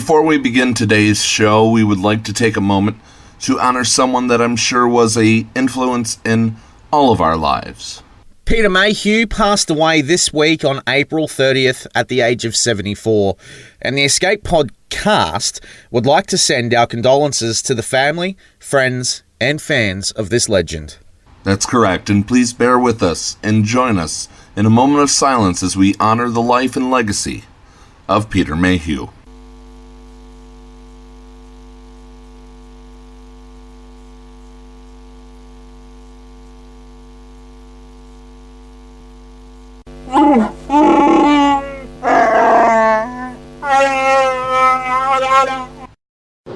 Before we begin today's show, we would like to take a moment to honor someone that I'm sure was an influence in all of our lives. Peter Mayhew passed away this week on April 30th at the age of 74, and the Escape Pod cast would like to send our condolences to the family, friends, and fans of this legend. That's correct, and please bear with us and join us in a moment of silence as we honor the life and legacy of Peter Mayhew.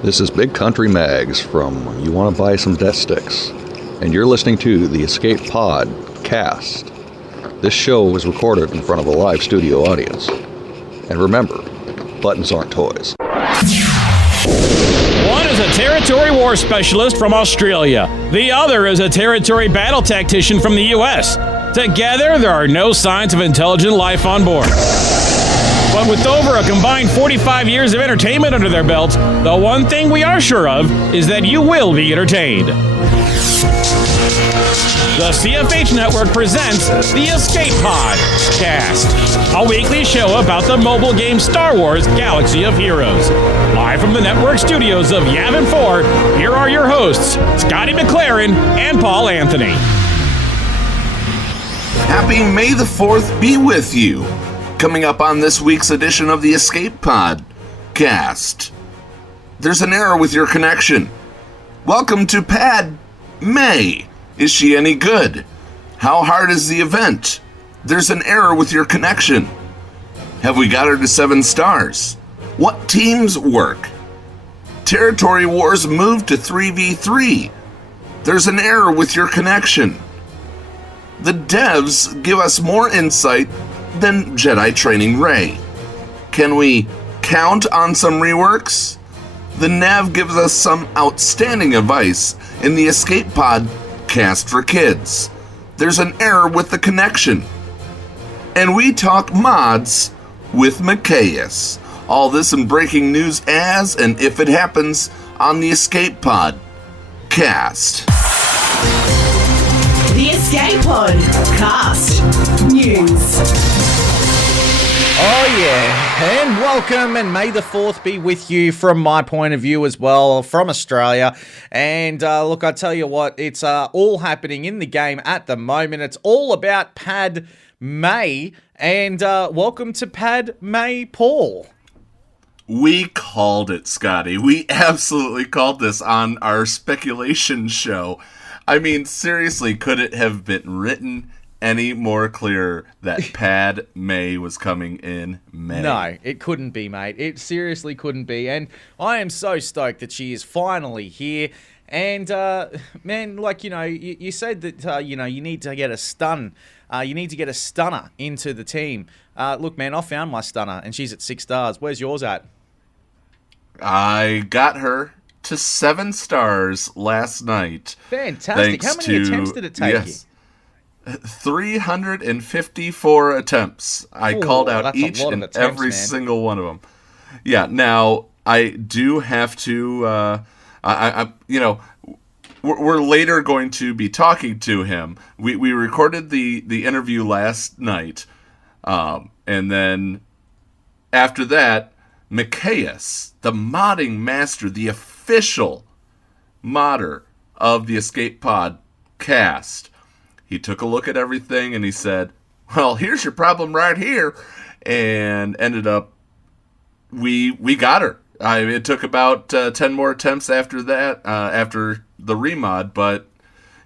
This is Big Country Mags from You Want to Buy Some Death Sticks, and you're listening to the Escape Pod cast. This show was recorded in front of a live studio audience. And remember, buttons aren't toys. One is a territory war specialist from Australia. The other is a territory battle tactician from the U.S. Together, there are no signs of intelligent life on board. But with over a combined 45 years of entertainment under their belts, the one thing we are sure of is that you will be entertained. The CFH Network presents the Escape Pod cast, a weekly show about the mobile game Star Wars Galaxy of Heroes. Live from the network studios of Yavin 4, here are your hosts, Scotty McLaren and Paul Anthony. Happy May the 4th be with you. Coming up on this week's edition of the Escape Pod cast. There's an error with your connection. Welcome to Pad May. Is she any good? How hard is the event? There's an error with your connection. Have we got her to 7 stars? What teams work? Territory Wars moved to 3v3. There's an error with your connection. The devs give us more insight than Jedi Training Rey. Can we count on some reworks? The Nav gives us some outstanding advice in the Escape Pod cast for kids. There's an error with the connection. And we talk mods with Mikayas. All this in breaking news as and if it happens on the Escape Pod cast. The Escape Pod cast news. Oh yeah, and welcome, and may the 4th be with you from my point of view as well, from Australia. And look, I tell you what, it's all happening in the game at the moment. It's all about Pad May, and welcome to Pad May, Paul. We called it, Scotty. We absolutely called this on our speculation show. I mean, seriously, could it have been written any more clear that Pad May was coming in May? No, it couldn't be, mate. It seriously couldn't be. And I am so stoked that she is finally here. And, man, like, you said that, you need to get a stun. You need to get a stunner into the team. Look, man, I found my stunner, and she's at 6 stars. Where's yours at? I got her to 7 stars last night. Fantastic. How many attempts did it take you? 354 attempts. I called out each and attempts, every single one of them. Yeah, now I do have to we're later going to be talking to him. We recorded the interview last night. And then after that, Mikayas, the modding master, the official modder of the Escape Pod cast, he took a look at everything and he said, well, here's your problem right here. And ended up, we got her. It took about 10 more attempts after that, after the remod, but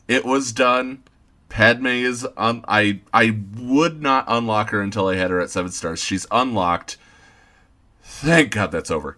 it was done. Padme is I would not unlock her until I had her at 7 stars. She's unlocked. Thank God that's over.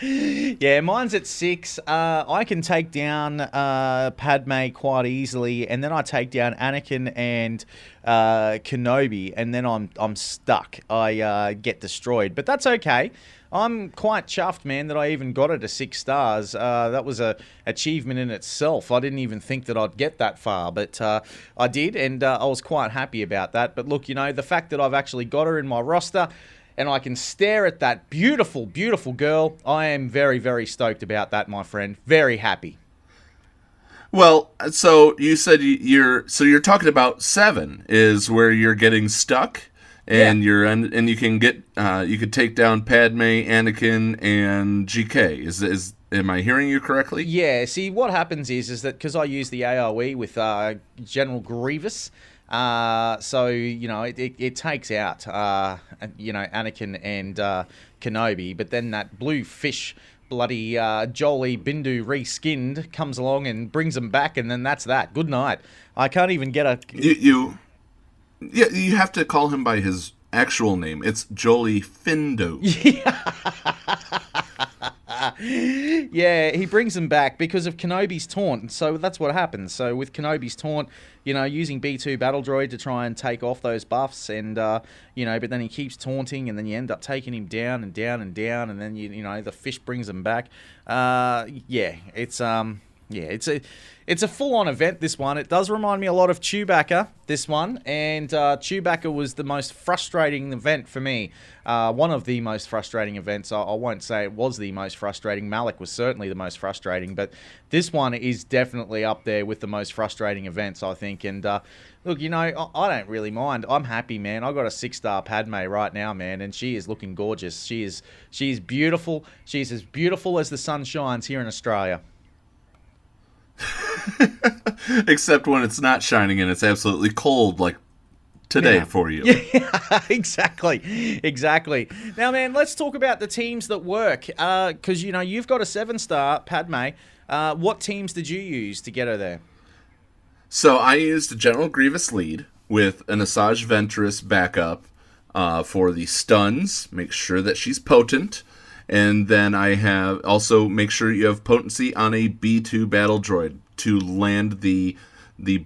Yeah, mine's at 6. I can take down Padme quite easily, and then I take down Anakin and Kenobi, and then I'm stuck. I get destroyed, but that's okay. I'm quite chuffed, man, that I even got it to 6 stars. That was a achievement in itself. I didn't even think that I'd get that far, but I did, and I was quite happy about that. But look, the fact that I've actually got her in my roster, and I can stare at that beautiful, beautiful girl. I am very, very stoked about that, my friend. Very happy. Well, so you said you're talking about 7 is where you're getting stuck, and you can get you could take down Padme, Anakin, and GK. Am I hearing you correctly? Yeah. See, what happens is that because I use the AOE with General Grievous. So it takes out Anakin and Kenobi, but then that blue fish bloody Jolie Bindu reskinned comes along and brings them back, and then that's that. Good night. I can't even get a you have to call him by his actual name. It's Jolie Findo. Yeah, he brings them back because of Kenobi's taunt. So that's what happens. So with Kenobi's taunt, using B2 Battle Droid to try and take off those buffs, and but then he keeps taunting, and then you end up taking him down and down and down, and then the fish brings him back. It's a full-on event, this one. It does remind me a lot of Chewbacca, this one, and Chewbacca was the most frustrating event for me. One of the most frustrating events. I won't say it was the most frustrating. Malik was certainly the most frustrating, but this one is definitely up there with the most frustrating events, I think. And look, I don't really mind. I'm happy, man. I got a 6-star Padme right now, man, and she is looking gorgeous. She is beautiful. She's as beautiful as the sun shines here in Australia. Except when it's not shining and it's absolutely cold, like today for you. Yeah, exactly. Now, man, let's talk about the teams that work. Because, you've got a 7-star Padme. What teams did you use to get her there? So I used a General Grievous lead with an Asajj Ventress backup for the stuns. Make sure that she's potent. And then I have also make sure you have potency on a B2 battle droid to land the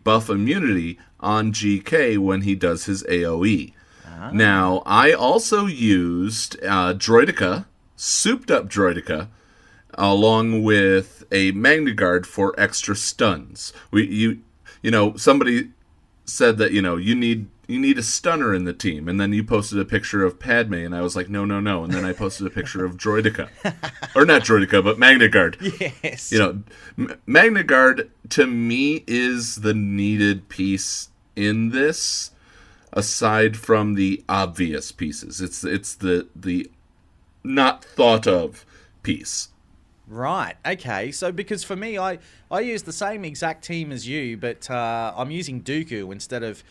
buff immunity on GK when he does his AoE. Now, I also used Droideka, souped up Droideka, along with a Magna Guard for extra stuns. Somebody said that you need a stunner in the team, and then you posted a picture of Padme, and I was like, no, and then I posted a picture of Droideka, or not Droideka, but Magna Guard. Yes. Magna Guard to me is the needed piece in this, aside from the obvious pieces. It's the not thought of piece. Right. Okay. So because for me, I use the same exact team as you, but I'm using Dooku instead of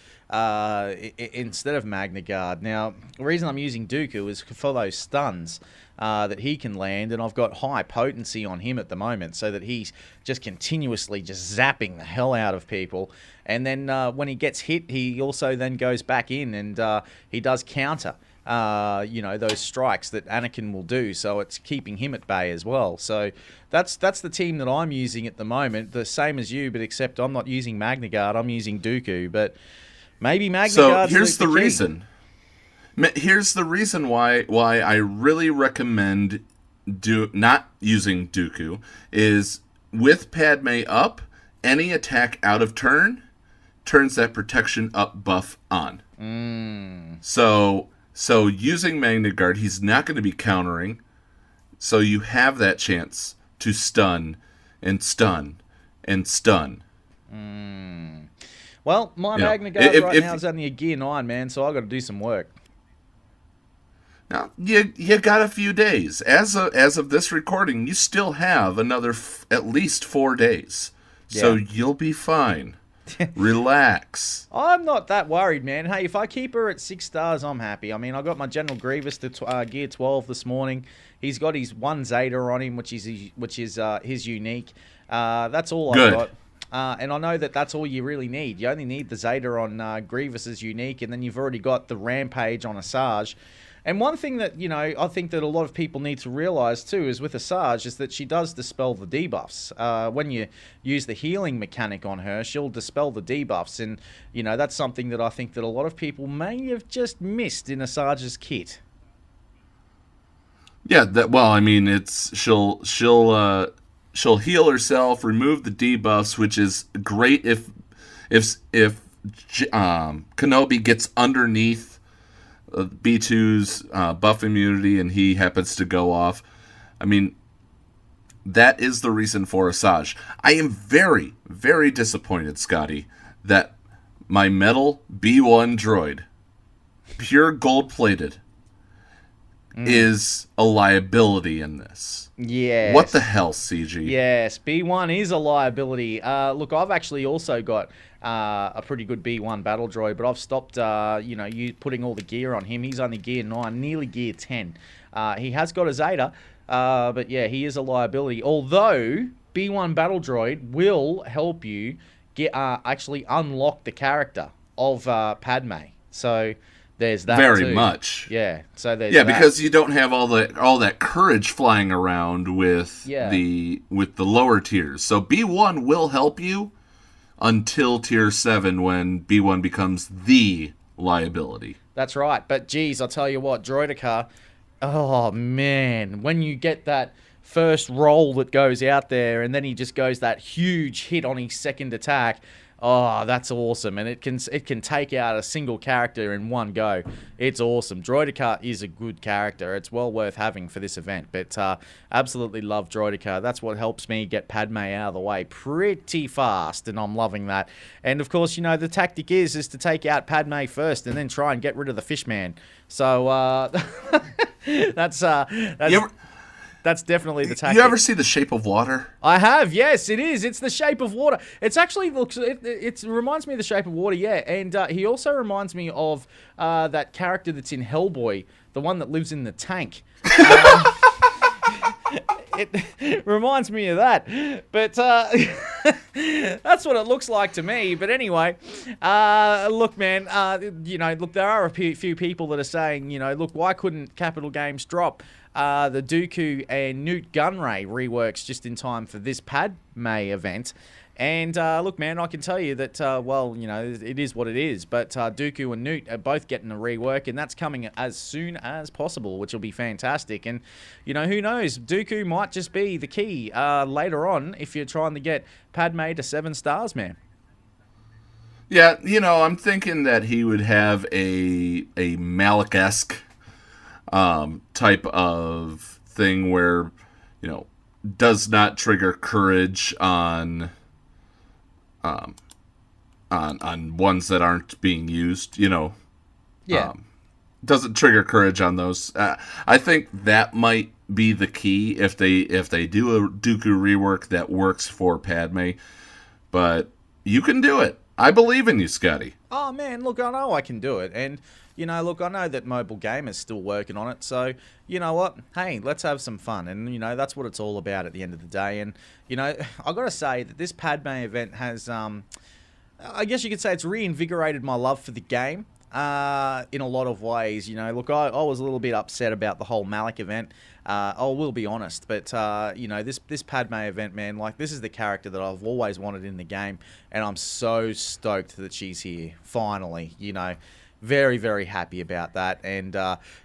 Magna Guard. Now, the reason I'm using Dooku is for those stuns that he can land, and I've got high potency on him at the moment, so that he's just continuously just zapping the hell out of people. And then when he gets hit, he also then goes back in and he does counter. Those strikes that Anakin will do, so it's keeping him at bay as well. So that's the team that I'm using at the moment, the same as you, but except I'm not using Magna Guard, I'm using Dooku, but maybe Magna Guard's here's the key. reason. Here's the reason why I really recommend not using Dooku is with Padme up, any attack out of turn turns that protection up buff on. So using Magna Guard, he's not going to be countering, so you have that chance to stun and stun and stun. Well, my Magna Guard now is only a Gear 9, man, so I've got to do some work. Now, you got a few days. As of this recording, you still have another at least 4 days. Yeah. So you'll be fine. Relax. I'm not that worried, man. Hey, if I keep her at 6 stars, I'm happy. I mean, I got my General Grievous to Gear 12 this morning. He's got his 1 Zeta on him, which is his unique. That's all I've got. And I know that's all you really need. You only need the Zeta on Grievous's unique, and then you've already got the Rampage on Asajj. And one thing that, I think that a lot of people need to realize too is with Asajj is that she does dispel the debuffs. When you use the healing mechanic on her, she'll dispel the debuffs. And, that's something that I think that a lot of people may have just missed in Asajj's kit. Yeah, she'll heal herself, remove the debuffs, which is great if Kenobi gets underneath B2's buff immunity, and he happens to go off. I mean, that is the reason for Asajj. I am very, very disappointed, Scotty, that my metal B1 droid, pure gold-plated, is a liability in this. Yes. What the hell, CG? Yes, B1 is a liability. Look, I've actually also got a pretty good B1 battle droid, but I've stopped, you putting all the gear on him. He's only gear 9, nearly gear 10. He has got a Zeta, but yeah, he is a liability. Although B1 battle droid will help you get actually unlock the character of Padme. So there's that very much. Yeah. So there's that. Because you don't have all that courage flying around with the lower tiers. So B1 will help you until tier 7 when B1 becomes the liability. That's right. But geez, I'll tell you what, Droideka, oh man, when you get that first roll that goes out there and then he just goes that huge hit on his second attack, oh, that's awesome. And it can take out a single character in one go. It's awesome. Droideka is a good character. It's well worth having for this event. But absolutely love Droideka. That's what helps me get Padme out of the way pretty fast, and I'm loving that. And of course, the tactic is to take out Padme first and then try and get rid of the Fishman. So that's definitely the tactic. You ever see The Shape of Water? I have, yes, it is. It's The Shape of Water. It's actually it reminds me of The Shape of Water, yeah. And he also reminds me of that character that's in Hellboy, the one that lives in the tank. It reminds me of that. But that's what it looks like to me. But anyway, look, man, there are a few people that are saying, look, why couldn't Capital Games drop the Dooku and Newt Gunray reworks just in time for this Padme event? And look, man, I can tell you that, it is what it is. But Dooku and Newt are both getting a rework, and that's coming as soon as possible, which will be fantastic. And, who knows? Dooku might just be the key later on if you're trying to get Padme to 7 stars, man. Yeah, I'm thinking that he would have a Malik-esque type of thing where, does not trigger courage on ones that aren't being used, Yeah. Doesn't trigger courage on those. I think that might be the key if they do a Dooku rework that works for Padme. But you can do it. I believe in you, Scotty. Oh, man, look, I know I can do it. And, look, I know that Mobile Gamer's still working on it. So, you know what? Hey, let's have some fun. And, that's what it's all about at the end of the day. And, I've got to say that this Padme event has, I guess you could say it's reinvigorated my love for the game in a lot of ways. Look, I was a little bit upset about the whole Malik event. I will be honest. But, this Padme event, man, this is the character that I've always wanted in the game. And I'm so stoked that she's here, finally, Very, very happy about that. And,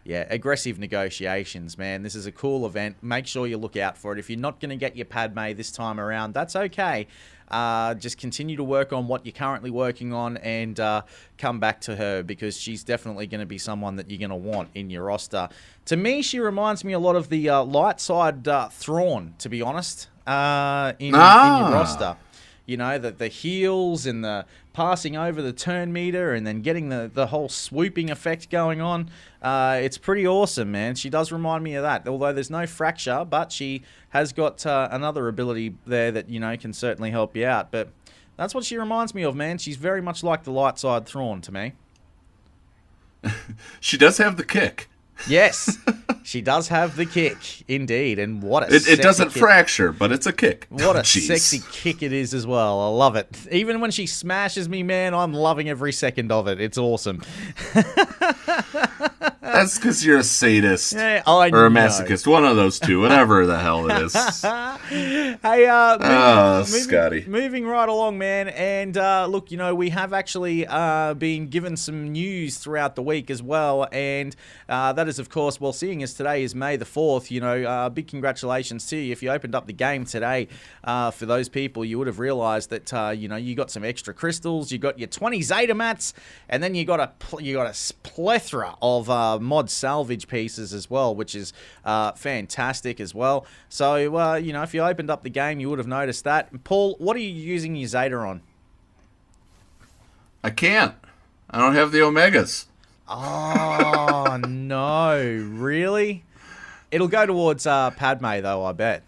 aggressive negotiations, man. This is a cool event. Make sure you look out for it. If you're not going to get your Padme this time around, that's okay. Just continue to work on what you're currently working on and come back to her, because she's definitely going to be someone that you're going to want in your roster. To me, she reminds me a lot of the light side Thrawn, to be honest, in your roster. The heals and the passing over the turn meter and then getting the whole swooping effect going on. It's pretty awesome, man. She does remind me of that. Although there's no fracture, but she has got another ability there that, can certainly help you out. But that's what she reminds me of, man. She's very much like the light side Thrawn to me. She does have the kick. Yes, she does have the kick, indeed. And what a it doesn't kick. Fracture, but it's a kick. What a sexy kick it is as well. I love it. Even when she smashes me, man, I'm loving every second of it. It's awesome. That's because you're a sadist Yeah, I or a know. masochist. One of those two, whatever the hell it is. Hey, Scotty. Moving right along, man. And look, we have actually been given some news throughout the week as well. And that is, of course, well, seeing as today is May the 4th, big congratulations to you. If you opened up the game today, for those people, you would have realized that, you got some extra crystals, you got your 20 Zeta mats, and then you got a plethora of mod salvage pieces as well, which is fantastic as well. So, if you opened up the game, you would have noticed that. Paul, what are you using your Zeta on? I can't. I don't have the Omegas. Oh, no. Really? It'll go towards Padme, though, I bet.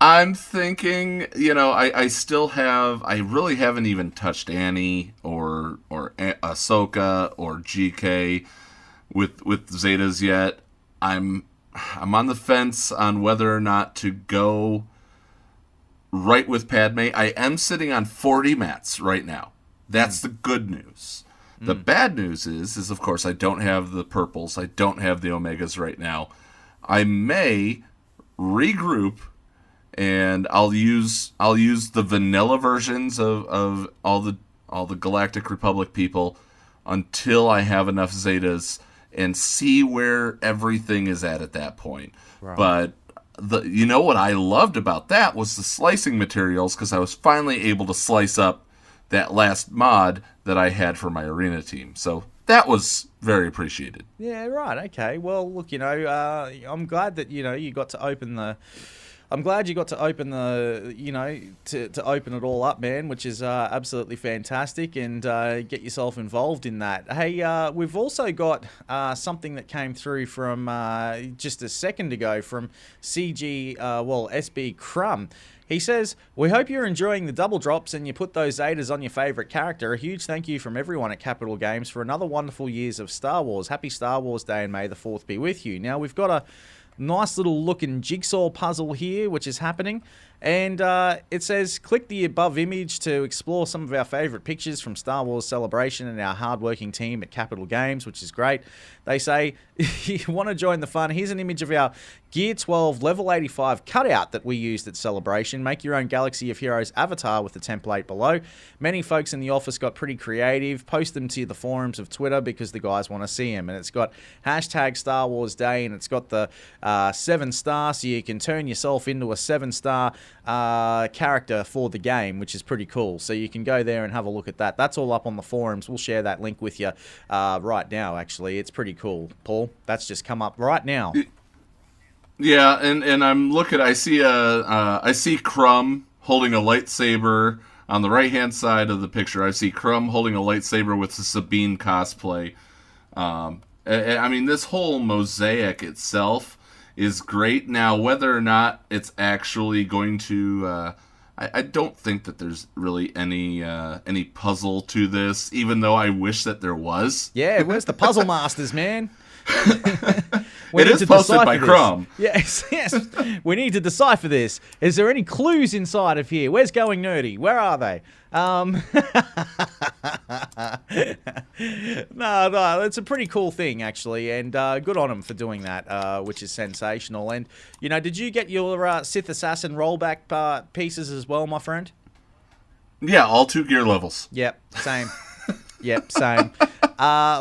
I'm thinking, I still have, I really haven't even touched Annie or Ahsoka or GK with Zetas yet. I'm on the fence on whether or not to go right with Padme. I am sitting on 40 mats right now. That's the good news. The bad news is of course I don't have the purples. I don't have the Omegas right now. I may regroup and I'll use the vanilla versions of all the Galactic Republic people until I have enough Zetas and see where everything is at that point. Right. But what I loved about that was the slicing materials, because I was finally able to slice up that last mod that I had for my arena team. So that was very appreciated. Yeah, right. Okay. Well, look, I'm glad that you got to open the. I'm glad you got to open to open it all up, man, which is absolutely fantastic, and get yourself involved in that. Hey, we've also got something that came through from just a second ago from SB Crumb. He says, "We hope you're enjoying the double drops and you put those Zetas on your favourite character. A huge thank you from everyone at Capital Games for another wonderful years of Star Wars. Happy Star Wars Day and May the 4th be with you." Now, we've got a nice little looking jigsaw puzzle here, which is happening. And it says, click the above image to explore some of our favourite pictures from Star Wars Celebration and our hard-working team at Capital Games, which is great. They say, if you want to join the fun, here's an image of our Gear 12 Level 85 cutout that we used at Celebration. Make your own Galaxy of Heroes avatar with the template below. Many folks in the office got pretty creative. Post them to the forums of Twitter because the guys want to see them. And it's got hashtag Star Wars Day, and it's got the 7-star, so you can turn yourself into a 7-star character for the game, which is pretty cool. So you can go there and have a look at that. That's all up on the forums. We'll share that link with you right now, actually. It's pretty cool, Paul. That's just come up right now. Yeah, and I'm looking. I see Crumb holding a lightsaber on the right-hand side of the picture. I see Crumb holding a lightsaber with the Sabine cosplay. I mean, this whole mosaic itself is great. Now, whether or not it's actually going to, I don't think that there's really any puzzle to this, even though I wish that there was. Yeah, where's the puzzle masters, man? It is posted by Crumb. Yes. We need to decipher this. Is there any clues inside of here? Where's Going Nerdy? Where are they? No, it's a pretty cool thing, actually, and good on them for doing that, which is sensational. And, did you get your Sith Assassin rollback pieces as well, my friend? Yeah, all 2 gear levels. Yep, same. Same.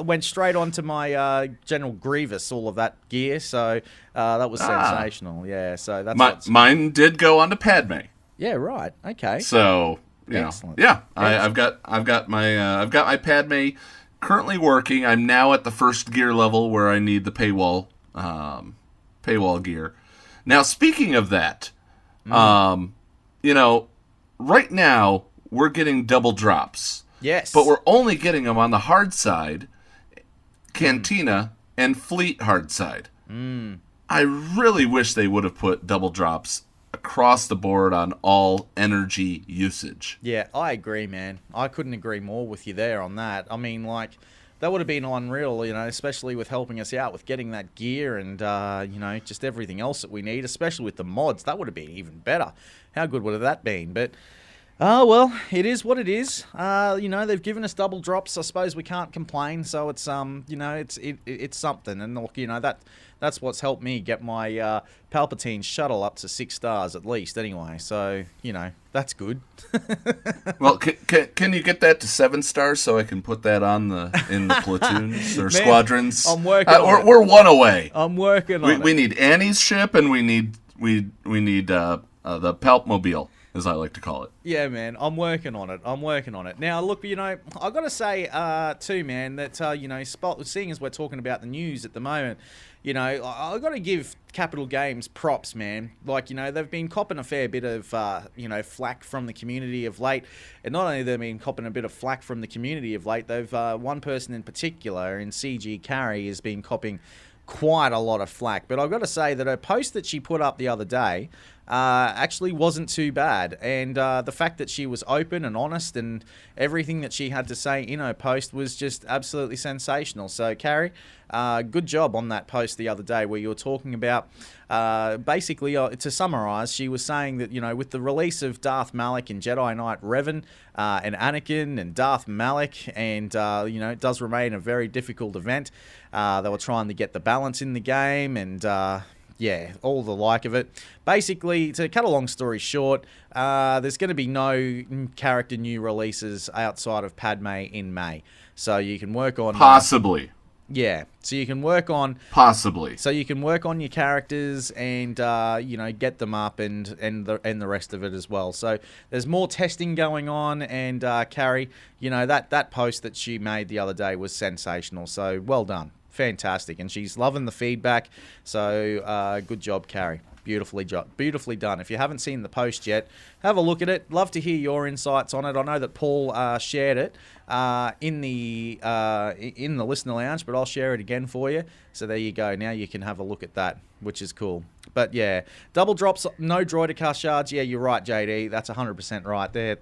Went straight onto my General Grievous, all of that gear, so that was sensational. Yeah, so that's mine did go onto Padme. Yeah, right. Okay. So excellent. Yeah, I've got my Padme currently working. I'm now at the first gear level where I need the paywall gear. Now, speaking of that, right now we're getting double drops. Yes. But we're only getting them on the hard side, Cantina, and Fleet hard side. I really wish they would have put double drops across the board on all energy usage. Yeah, I agree, man. I couldn't agree more with you there on that. I mean, that would have been unreal, especially with helping us out with getting that gear and, just everything else that we need, especially with the mods. That would have been even better. How good would have that been? But Oh, well, it is what it is. They've given us double drops. I suppose we can't complain. So it's it's something, and look, that's what's helped me get my Palpatine shuttle up to 6 stars at least. Anyway, so that's good. Well, can you get that to 7 stars so I can put that in the platoons or squadrons? I'm working. On we're one away. I'm working on it. We need Annie's ship, and we need the Palpmobile, as I like to call it. Yeah, man, I'm working on it. Now, look, I got to say, too, man, that, seeing as we're talking about the news at the moment, I got to give Capital Games props, man. Like, they've been copping a fair bit of, flack from the community of late. And not only have they been copping a bit of flack from the community of late, they've, one person in particular, in CG Carrie, has been copping quite a lot of flack. But I've got to say that her post that she put up the other day actually wasn't too bad. And the fact that she was open and honest and everything that she had to say in her post was just absolutely sensational. So, Carrie, good job on that post the other day where you were talking about, basically, to summarise, she was saying that, with the release of Darth Malak and Jedi Knight Revan and Anakin and Darth Malak, and, it does remain a very difficult event. They were trying to get the balance in the game and... all the like of it. Basically, to cut a long story short, there's going to be no character new releases outside of Padme in May. So you can work on... Possibly. So you can work on... Possibly. So you can work on your characters and, get them up and the rest of it as well. So there's more testing going on, and Carrie, that post that she made the other day was sensational. So well done. Fantastic, and she's loving the feedback. So good job, Carrie. Beautifully done. If you haven't seen the post yet, have a look at it. Love to hear your insights on it. I know that Paul shared it in the listener lounge, but I'll share it again for you. So there you go. Now you can have a look at that, which is cool. But yeah, double drops, no droider shards. Yeah, you're right, JD. That's 100% right there.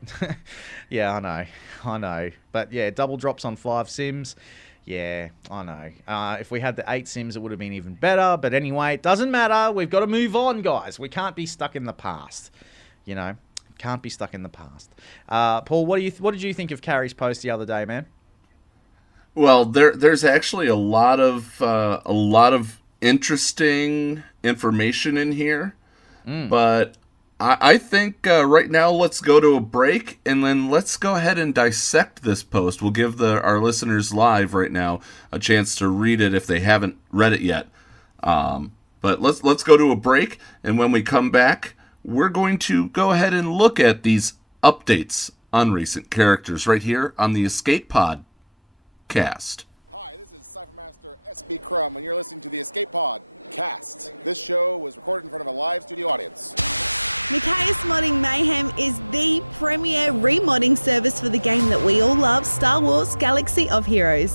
Yeah, I know. But yeah, double drops on 5 sims. Yeah, I know. If we had the 8 sims, it would have been even better. But anyway, it doesn't matter. We've got to move on, guys. We can't be stuck in the past. Can't be stuck in the past. Paul, what did you think of Carrie's post the other day, man? Well, there's actually a lot of interesting information in here, but I think right now let's go to a break, and then let's go ahead and dissect this post. We'll give our listeners live right now a chance to read it if they haven't read it yet. But let's go to a break, and when we come back, we're going to go ahead and look at these updates on recent characters right here on the Escape Pod cast. Hi, this is Cyphermaster SB Crumb, and you're listening to the Escape Pod cast. This show was recorded in front of a live studio audience. Mikayas Modding Mayhem is the premier remodding service for the game that we all love, Star Wars Galaxy of Heroes.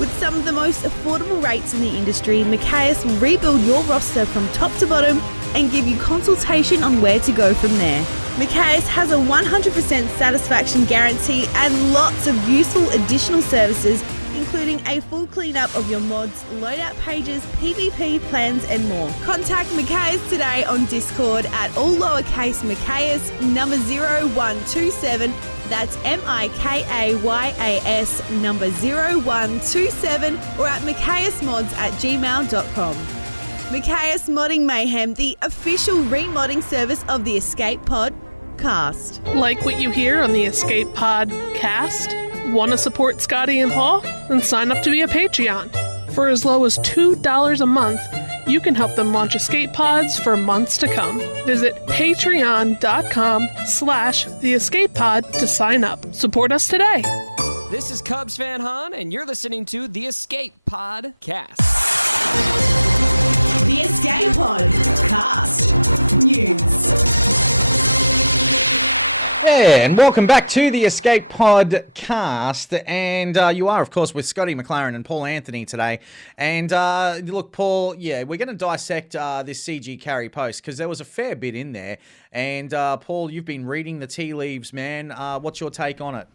With some of the most affordable rates in the industry, Mikayas will rebuild your roster from top to bottom and give you consultation on where to go from there. Mikayas has a 100% satisfaction guarantee and lots of useful additional services, including a full cleanup of your mods, loadout pages, PvP plans and more. Contact Mikayas today on Discord at all lowercase Mikayas number 0127. That's MIKAYAS number 0127, or at mikayasmods@gmail.com. Mikayas Modding Mayhem, the official remodding service of the Escape Pod cast. Like what you hear on the Escape Pod cast? Want to support Scotty and Paul? Then sign up to be a Patreon. For as low as $2 a month, you can help them launch escape pods for months to come. Visit patreon.com/theescapepod to sign up. Support us today. This is Cubs fan Han, and you're listening to the Escape Podcast. The Escape Podcast News. Yeah, and welcome back to the Escape Podcast, and you are, of course, with Scotty, McLaren, and Paul Anthony today. And look, Paul, yeah, we're going to dissect this CG Carry post, because there was a fair bit in there. And Paul, you've been reading the tea leaves, man. What's your take on it?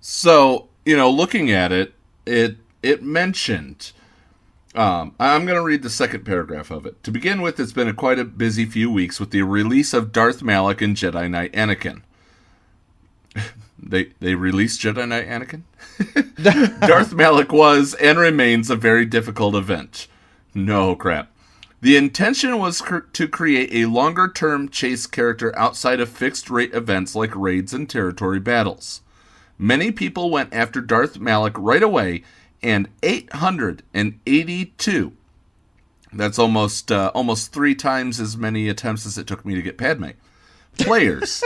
So, looking at it, it mentioned... I'm going to read the second paragraph of it. To begin with, it's been quite a busy few weeks with the release of Darth Malak and Jedi Knight Anakin. They released Jedi Knight Anakin? Darth Malak was and remains a very difficult event. No crap. The intention was to create a longer-term chase character outside of fixed-rate events like raids and territory battles. Many people went after Darth Malak right away, and 882, that's almost 3 times as many attempts as it took me to get Padme, players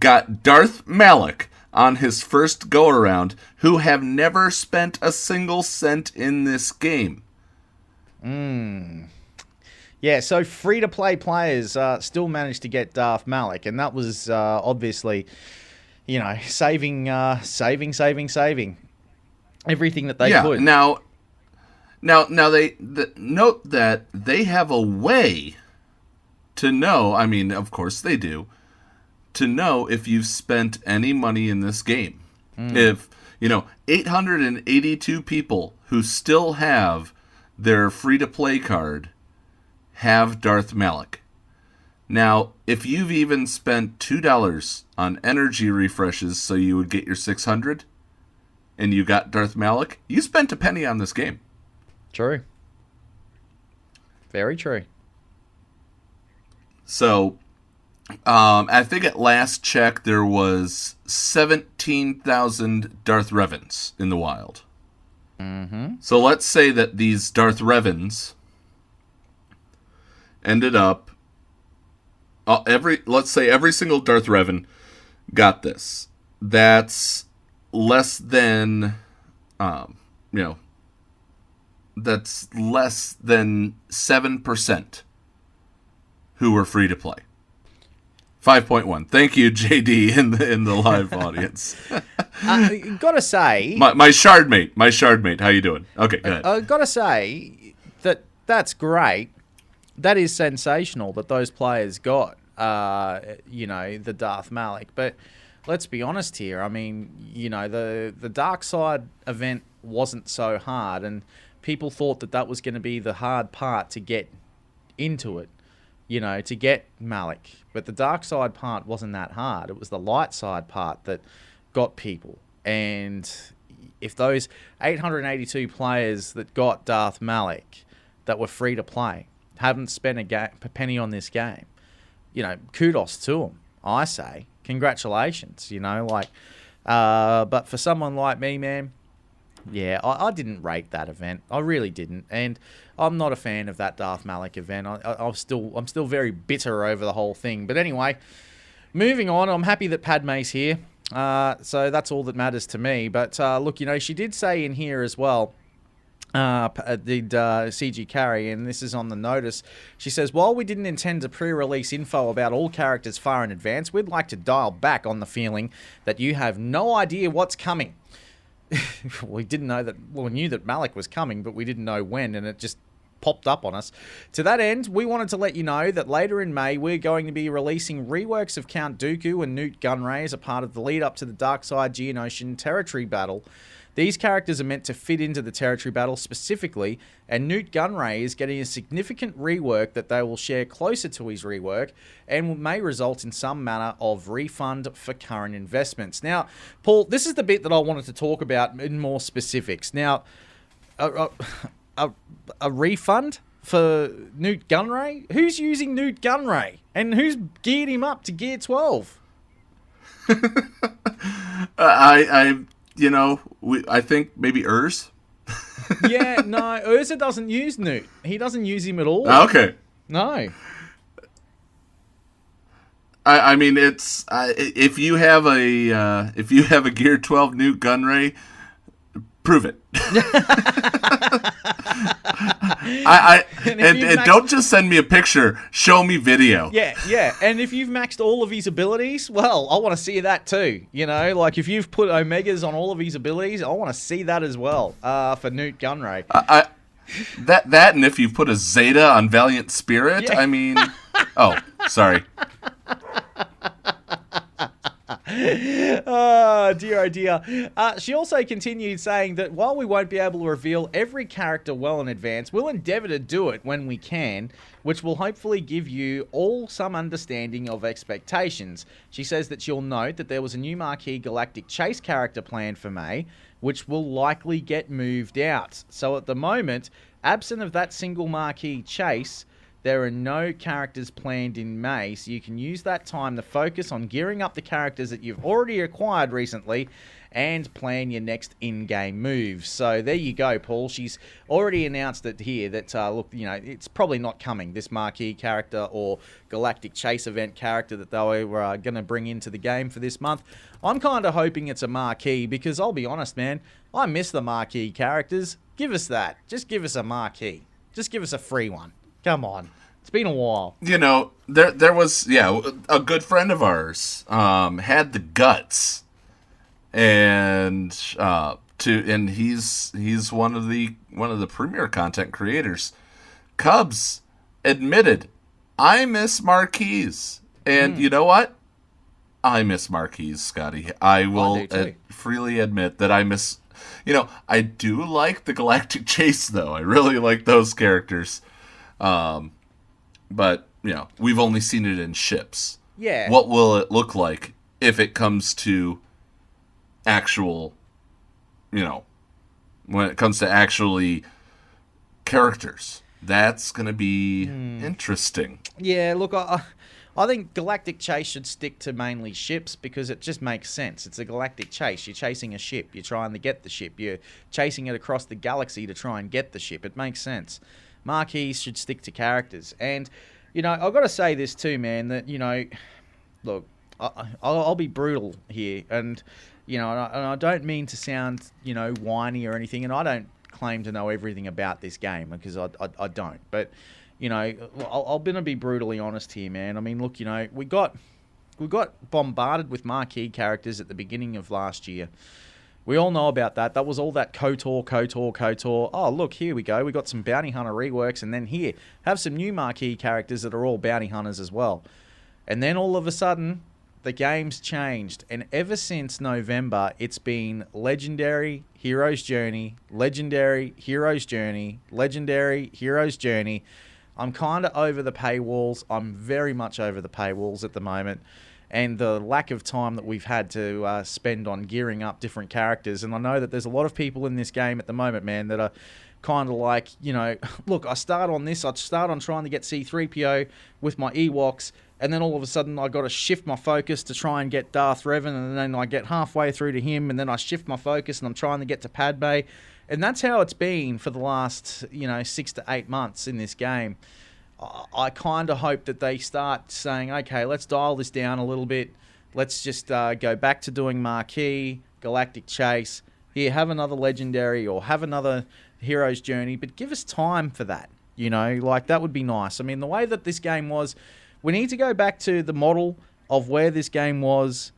got Darth Malak on his first go-around who have never spent a single cent in this game. Yeah, so free-to-play players still managed to get Darth Malak, and that was obviously, saving everything that they could. Now they note that they have a way to know. I mean, of course they do. To know if you've spent any money in this game. If 882 people who still have their free-to-play card have Darth Malak. Now, if you've even spent $2 on energy refreshes so you would get your 600, and you got Darth Malak, you spent a penny on this game. True. Very true. So, I think at last check there was 17,000 Darth Revans in the wild. Mm-hmm. So let's say that these Darth Revans ended up let's say every single Darth Revan got this. That's less than that's less than 7% who were free to play. 5.1. Thank you, JD, in the live audience. Gotta say, my shardmate. How you doing? Okay, go ahead. Gotta say that's great. That is sensational that those players got, the Darth Malak. But let's be honest here. I mean, the Dark Side event wasn't so hard, and people thought that was going to be the hard part to get into it, to get Malak. But the Dark Side part wasn't that hard. It was the light side part that got people. And if those 882 players that got Darth Malak that were free to play haven't spent a penny on this game, kudos to them, I say. Congratulations, but for someone like me, man, yeah, I didn't rate that event. I really didn't. And I'm not a fan of that Darth Malak event. I'm still very bitter over the whole thing. But anyway, moving on, I'm happy that Padme's here. So that's all that matters to me. But look, she did say in here as well, did CG Carry, and this is on the notice. She says, while we didn't intend to pre-release info about all characters far in advance, we'd like to dial back on the feeling that you have no idea what's coming. We knew that Malak was coming, but we didn't know when, and it just popped up on us. To that end, we wanted to let you know that later in May, we're going to be releasing reworks of Count Dooku and Newt Gunray as a part of the lead up to the Dark Side Geonosian territory battle. These characters are meant to fit into the territory battle specifically, and Newt Gunray is getting a significant rework that they will share closer to his rework and may result in some manner of refund for current investments. Now, Paul, this is the bit that I wanted to talk about in more specifics. Now, a refund for Newt Gunray? Who's using Newt Gunray? And who's geared him up to Gear 12? I think maybe Urs. Yeah, no, Urza doesn't use Newt. He doesn't use him at all. Okay. No. I mean, it's if you have a Gear 12 Newt Gunray, prove it. And don't just send me a picture. Show me video. Yeah. And if you've maxed all of his abilities, well, I want to see that too. Like if you've put Omegas on all of his abilities, I want to see that as well. For Newt Gunray. That and if you've put a Zeta on Valiant Spirit, yeah. I mean, oh, sorry. Oh, dear, oh dear. She also continued saying that while we won't be able to reveal every character well in advance, we'll endeavour to do it when we can, which will hopefully give you all some understanding of expectations. She says that she'll note that there was a new marquee Galactic Chase character planned for May, which will likely get moved out. So at the moment, absent of that single marquee Chase, there are no characters planned in May, so you can use that time to focus on gearing up the characters that you've already acquired recently and plan your next in-game moves. So there you go, Paul. She's already announced it here that, look, you know, it's probably not coming, this marquee character or Galactic Chase event character that they were going to bring into the game for this month. I'm kind of hoping it's a marquee because I'll be honest, man, I miss the marquee characters. Give us that. Just give us a marquee. Just give us a free one. Come on. It's been a while. You know, there was, a good friend of ours had the guts and he's one of the premier content creators. Cubs admitted, I miss marquees. And you know what? I miss marquees, Scotty. I will freely admit that I miss, I do like the Galactic Chase though. I really like those characters. But, we've only seen it in ships. Yeah. What will it look like if it comes to actual, when it comes to actually characters? That's going to be interesting. Yeah, look, I think Galactic Chase should stick to mainly ships because it just makes sense. It's a Galactic Chase. You're chasing a ship. You're trying to get the ship. You're chasing it across the galaxy to try and get the ship. It makes sense. Marquees should stick to characters. And, I've got to say this too, man, that, look, I'll be brutal here. And, and I don't mean to sound, whiny or anything. And I don't claim to know everything about this game because I don't. But, I'm going to be brutally honest here, man. I mean, look, we got bombarded with marquee characters at the beginning of last year. We all know about that. That was all that KOTOR. Oh, look, here we go. We got some bounty hunter reworks, and then here, have some new marquee characters that are all bounty hunters as well. And then all of a sudden, the game's changed. And ever since November, it's been Legendary, Hero's Journey, Legendary, Hero's Journey, Legendary, Hero's Journey. I'm kind of over the paywalls. I'm very much over the paywalls at the moment. And the lack of time that we've had to spend on gearing up different characters. And I know that there's a lot of people in this game at the moment, man, that are kind of like, look, I start on trying to get C-3PO with my Ewoks, and then all of a sudden I got to shift my focus to try and get Darth Revan, and then I get halfway through to him, and then I shift my focus, and I'm trying to get to Padme. And that's how it's been for the last, 6 to 8 months in this game. I kind of hope that they start saying, okay, let's dial this down a little bit. Let's just go back to doing Marquee, Galactic Chase. Here, have another Legendary or have another Hero's Journey, but give us time for that. That would be nice. I mean, the way that this game was, we need to go back to the model of where this game was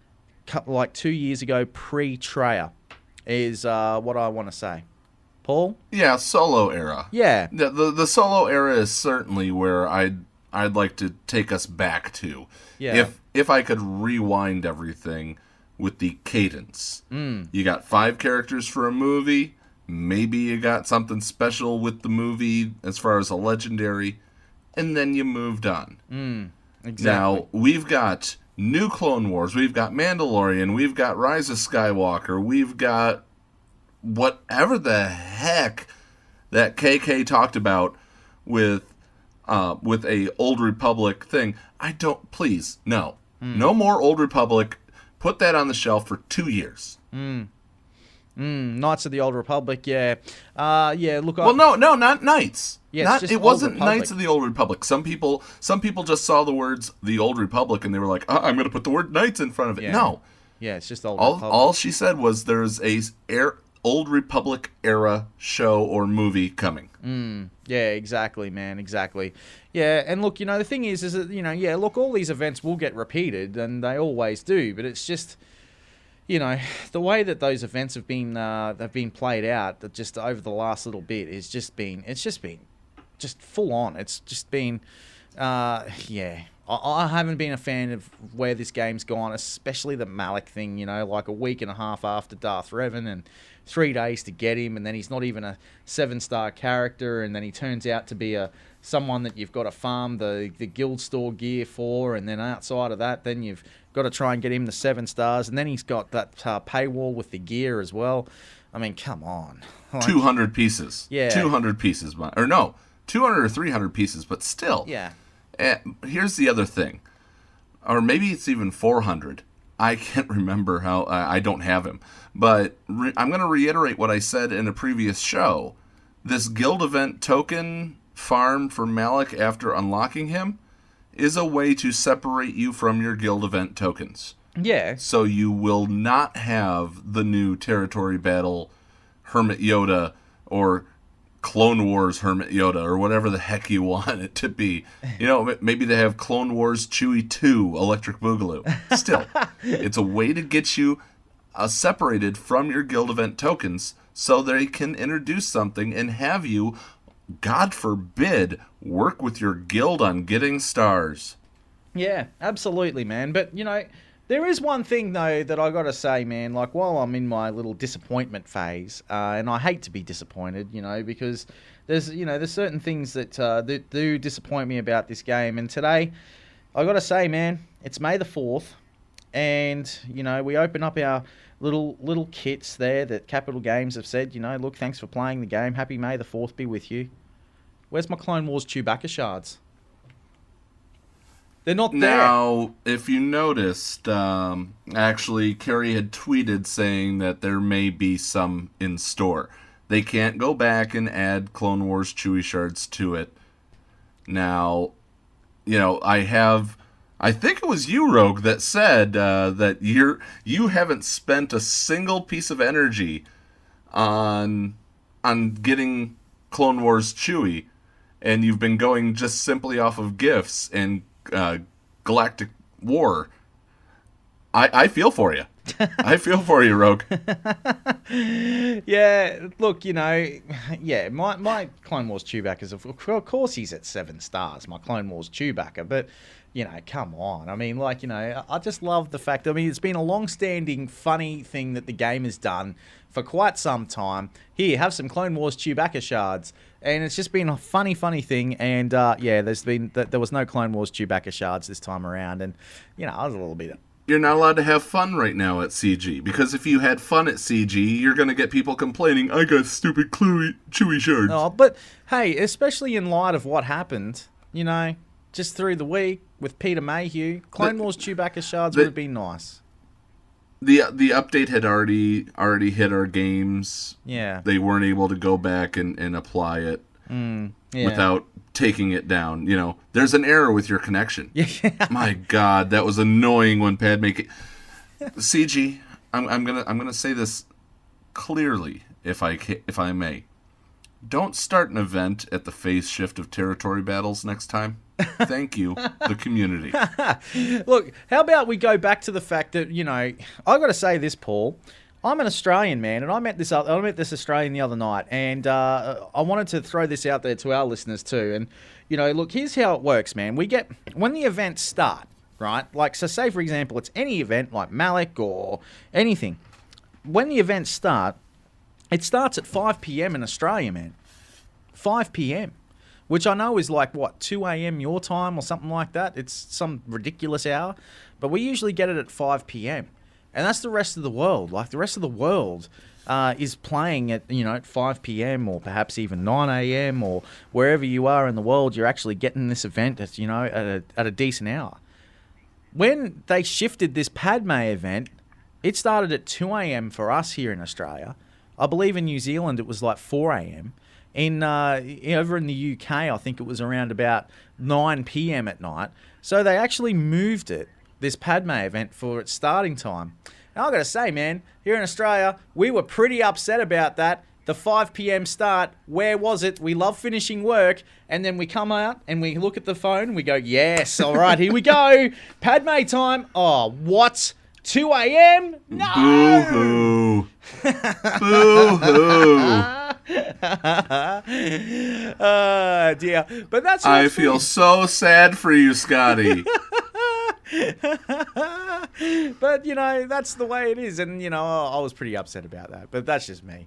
like 2 years ago pre-Traya is what I want to say. Paul? Yeah, solo era. Yeah. The solo era is certainly where I'd like to take us back to. Yeah. If I could rewind everything with the cadence. You got 5 characters for a movie. Maybe you got something special with the movie as far as a legendary. And then you moved on. Exactly. Now, we've got new Clone Wars. We've got Mandalorian. We've got Rise of Skywalker. We've got whatever the heck that KK talked about with a Old Republic thing. No more Old Republic. Put that on the shelf for 2 years. Knights of the Old Republic, yeah. Look. No, not Knights. Yeah, it wasn't Knights of the Old Republic. Some people just saw the words the Old Republic and they were like, I'm going to put the word Knights in front of it. Yeah. No. Yeah, it's just Old Republic. All she said was there's a Old Republic era show or movie coming. Yeah, exactly, man, exactly. Yeah, and look, the thing is that, look, all these events will get repeated, and they always do, but it's just, the way that those events have been played out, that just over the last little bit, it's just been full on. It's just been, I I haven't been a fan of where this game's gone, especially the Malak thing, you know, like a week and a half after Darth Revan and 3 days to get him, and then he's not even a 7-star character, and then he turns out to be someone that you've got to farm the guild store gear for, and then outside of that, then you've got to try and get him the 7 stars, and then he's got that paywall with the gear as well. I mean, come on. 200 pieces. Yeah. 200 pieces. Or no, 200 or 300 pieces, but still. Yeah. Here's the other thing. Or maybe it's even 400. I can't remember how. I don't have him. But I'm going to reiterate what I said in a previous show. This guild event token farm for Malak after unlocking him is a way to separate you from your guild event tokens. Yeah. So you will not have the new territory battle Hermit Yoda or Clone Wars Hermit Yoda or whatever the heck you want it to be. You know, maybe they have Clone Wars Chewie 2 Electric Boogaloo. Still, it's a way to get you separated from your guild event tokens so they can introduce something and have you, God forbid, work with your guild on getting stars. Yeah, absolutely, man. But, you know, there is one thing, though, that I got to say, man, like while I'm in my little disappointment phase, and I hate to be disappointed, you know, because there's certain things that do disappoint me about this game. And today, I got to say, man, it's May the 4th, and, you know, we open up our little kits there that Capital Games have said, you know, look, thanks for playing the game. Happy May the 4th be with you. Where's my Clone Wars Chewbacca shards? They're not there. Now, if you noticed, actually, Carrie had tweeted saying that there may be some in store. They can't go back and add Clone Wars Chewie shards to it. Now, you know, I think it was you, Rogue, that said that you haven't spent a single piece of energy on getting Clone Wars Chewie, and you've been going just simply off of gifts and Galactic War. I feel for you. I feel for you, Rogue. Yeah, look, you know, yeah, my Clone Wars Chewbacca's, of course he's at 7 stars, my Clone Wars Chewbacca, but, you know, come on. I mean, like, you know, I just love the fact, I mean, it's been a long-standing, funny thing that the game has done for quite some time. Here, have some Clone Wars Chewbacca shards. And it's just been a funny thing. And, yeah, there was no Clone Wars Chewbacca shards this time around. And, you know, I was a little bit... You're not allowed to have fun right now at CG, because if you had fun at CG, you're going to get people complaining, I got stupid Chewie shards. Oh, but, hey, especially in light of what happened, you know, just through the week with Peter Mayhew, Clone Wars Chewbacca shards would have been nice. The update had already hit our games. Yeah. They weren't able to go back and apply it without taking it down. You know, there's an error with your connection. Yeah. My God, that was annoying when Padme CG, I'm gonna say this clearly, if I may. Don't start an event at the phase shift of territory battles next time. Thank you, the community. Look, how about we go back to the fact that, you know, I got to say this, Paul. I'm an Australian, man, and I met this Australian the other night, and I wanted to throw this out there to our listeners too. And, you know, look, here's how it works, man. When the events start, right? Like, so say, for example, it's any event like Malak or anything. When the events start, it starts at 5 p.m. in Australia, man. 5 p.m. Which I know is like, what, 2 a.m. your time or something like that? It's some ridiculous hour. But we usually get it at 5 p.m. And that's the rest of the world. Like, the rest of the world is playing at, you know, at 5 p.m. or perhaps even 9 a.m. or wherever you are in the world, you're actually getting this event at, you know, at a decent hour. When they shifted this Padme event, it started at 2 a.m. for us here in Australia. I believe in New Zealand it was like 4 a.m. Over in the UK, I think it was around about 9 p.m. at night. So they actually moved this Padme event for its starting time. And I got to say, man, here in Australia, we were pretty upset about that. The 5 p.m. start, where was it? We love finishing work, and then we come out and we look at the phone and we go, yes, all right, here we go. Padme time. Oh, what? 2 a.m.? No! Boo-hoo. Boo-hoo. Dear. But that's I feel so sad for you, Scotty. But, that's the way it is. And, I was pretty upset about that. But that's just me.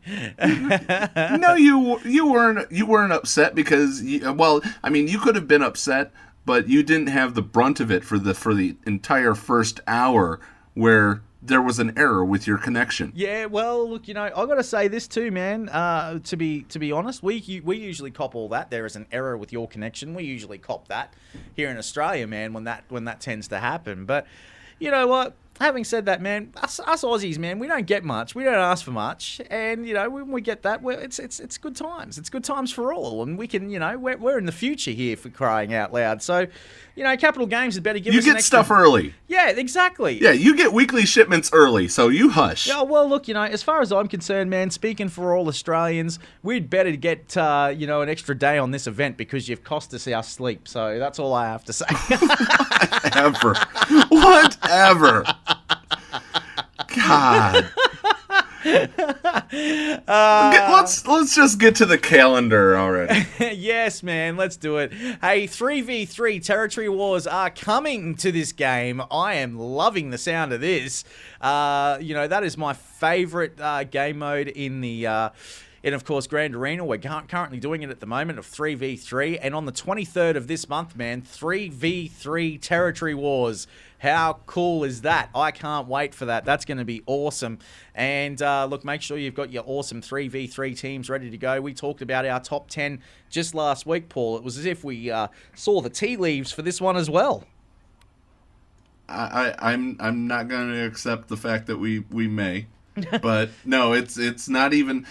No, you weren't upset because, you could have been upset, but you didn't have the brunt of it for the entire first hour where there was an error with your connection. Yeah, well, look, I got to say this too, man. To be honest, we usually cop all that. There is an error with your connection. We usually cop that here in Australia, man, when that tends to happen. But you know what? Having said that, man, us Aussies, man, we don't get much. We don't ask for much, and when we get that, it's good times. It's good times for all, and we can, we're in the future here for crying out loud. So, Capital Games had better give us. You get stuff early. Yeah, exactly. Yeah, you get weekly shipments early, so you hush. Yeah, well, look, as far as I'm concerned, man, speaking for all Australians, we'd better get an extra day on this event because you've cost us our sleep. So that's all I have to say. Whatever. God. Let's just get to the calendar already. Yes, man, let's do it. Hey, 3v3 territory wars are coming to this game. I am loving the sound of this. That is my favorite game mode in the and of course, Grand Arena. We're currently doing it at the moment of 3v3. And on the 23rd of this month, man, 3v3 Territory Wars. How cool is that? I can't wait for that. That's going to be awesome. And look, make sure you've got your awesome 3v3 teams ready to go. We talked about our top 10 just last week, Paul. It was as if we saw the tea leaves for this one as well. I'm not going to accept the fact that we may. But no, it's not even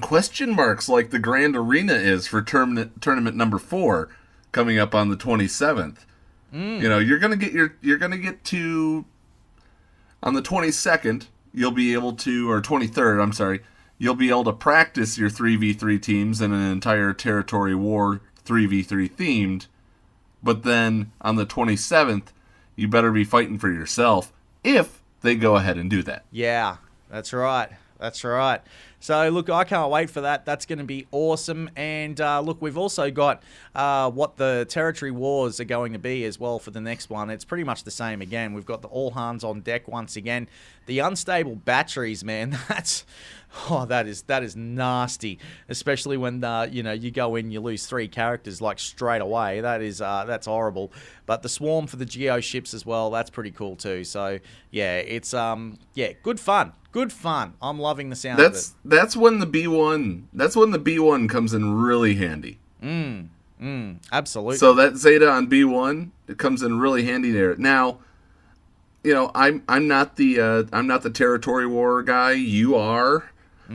question marks like the Grand Arena is for tournament number 4 coming up on the 27th. You're gonna get to on the 22nd. You'll be able to, or 23rd. I'm sorry. You'll be able to practice your 3v3 teams in an entire territory war 3v3 themed. But then on the 27th, you better be fighting for yourself if they go ahead and do that. Yeah. That's right. So, look, I can't wait for that. That's going to be awesome. And, look, we've also got what the territory wars are going to be as well for the next one. It's pretty much the same again. We've got the all hands on deck once again. The unstable batteries, man, that is nasty. Especially when, you go in, you lose 3 characters, like, straight away. That's horrible. But the swarm for the Geo ships as well, that's pretty cool too. So, yeah, it's, good fun. Good fun. I'm loving the sound of it. That's when the B1 comes in really handy. Absolutely. So that Zeta on B1, it comes in really handy there. Now, I'm not the territory war guy. You are.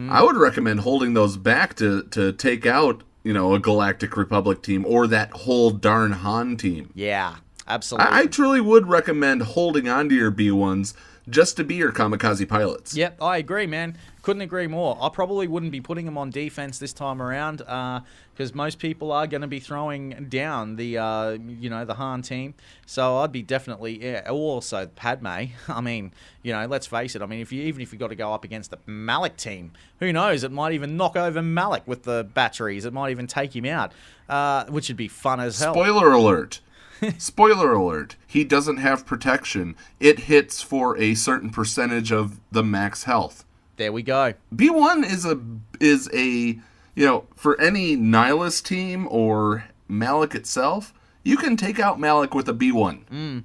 I would recommend holding those back to take out, a Galactic Republic team or that whole darn Han team. Yeah, absolutely. I truly would recommend holding on to your B1s just to be your kamikaze pilots. Yep, I agree, man. Couldn't agree more. I probably wouldn't be putting them on defense this time around because most people are going to be throwing down the Han team. So I'd be definitely, also Padme. I mean, let's face it. I mean, even if you got to go up against the Malik team, who knows? It might even knock over Malik with the batteries. It might even take him out, which would be fun as hell. Spoiler alert. Spoiler alert. He doesn't have protection. It hits for a certain percentage of the max health. There we go. B1 is a for any Nihilus team or Malik itself, you can take out Malik with a B1.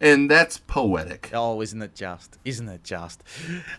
And that's poetic. Oh, isn't it just?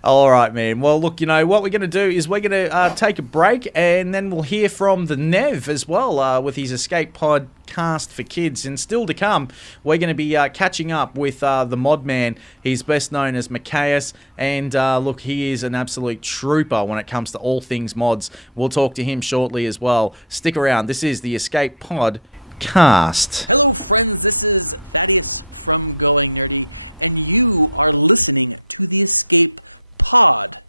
All right, man. Well, look, what we're going to do is we're going to take a break, and then we'll hear from the Nev as well with his Escape Pod cast for kids. And still to come, we're going to be catching up with the mod man. He's best known as Mikayas, and look, he is an absolute trooper when it comes to all things mods. We'll talk to him shortly as well. Stick around. This is the Escape Pod cast. Hello friends, this is Thaddeus from Going Nerdy, and you are listening to the Escape Pod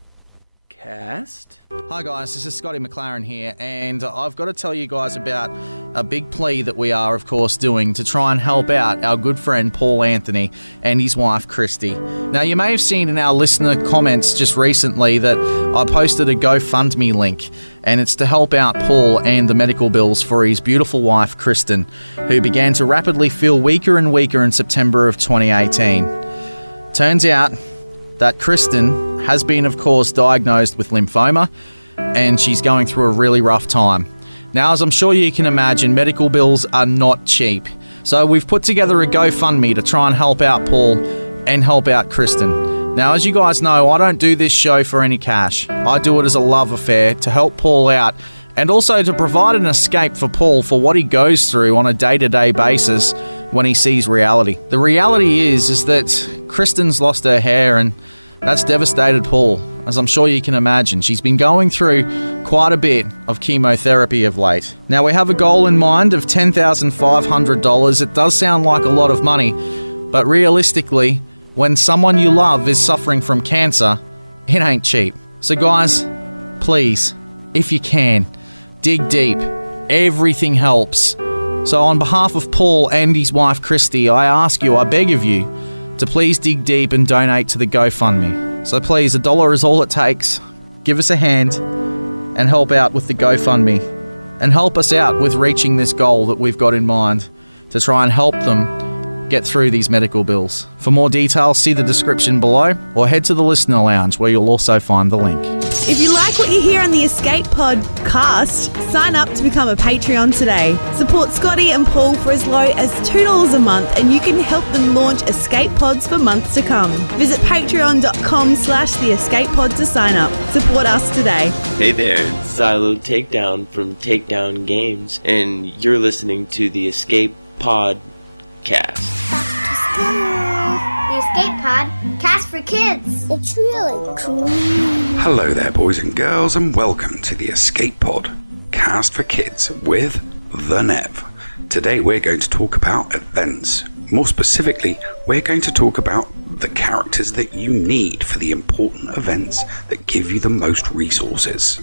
Cast. Hi guys, this is Scotty McLaren here, and I've got to tell you guys about a big plea that we are, of course, doing to try and help out our good friend Paul Anthony and his wife Christy. Now, you may have seen in our listener comments just recently that I posted a GoFundMe link, and it's to help out Paul and the medical bills for his beautiful wife Kristen, who began to rapidly feel weaker and weaker in September of 2018. Turns out that Kristen has been, of course, diagnosed with lymphoma, and she's going through a really rough time. Now, as I'm sure you can imagine, medical bills are not cheap. So we've put together a GoFundMe to try and help out Paul and help out Kristen. Now, as you guys know, I don't do this show for any cash. I do it as a love affair to help Paul out and also to provide an escape for Paul for what he goes through on a day-to-day basis when he sees reality. The reality is that Kristen's lost her hair, and that's devastated Paul, as I'm sure you can imagine. She's been going through quite a bit of chemotherapy of late. Now, we have a goal in mind of $10,500. It does sound like a lot of money, but realistically, when someone you love is suffering from cancer, it ain't cheap. So guys, please, if you can, dig deep. Everything helps. So on behalf of Paul and his wife Christy, I ask you, I beg of you, to please dig deep and donate to the GoFundMe. So please, $1 is all it takes. Give us a hand and help out with the GoFundMe. And help us out with reaching this goal that we've got in mind to try and help them get through these medical bills. For more details, see the description below or head to the Listener Lounge where you'll also find the link. If you like what you hear on the Escape Pod cast, sign up to become a Patreon today. Support Scotty and Paul for as low as $2 a month, and you can help them launch Escape Pods for months to come. Visit patreon.com/the Escape Pod to sign up. Support us today. Hey there, it's Silo Takedown from Takedown Games, and you're listening to the Escape Pod cast. The Escape Pod, cast for kids. It's really cool. Hello there, boys and girls, and welcome to the Escape Pod, cast for kids with The Nev. Today we're going to talk about events. More specifically, we're going to talk about the characters that you need for the important events that give you the most resources.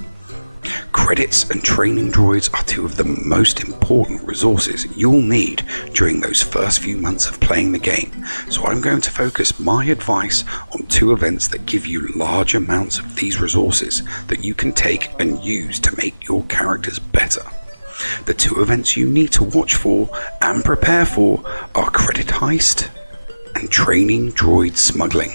Credits and training droids are two of the most important resources you'll need during those first few months of playing the game, so I'm going to focus my advice on two events that give you large amounts of these resources that you can take and use to make your characters better. The two events you need to watch for and prepare for are Credit Heist and Training Droid Smuggling.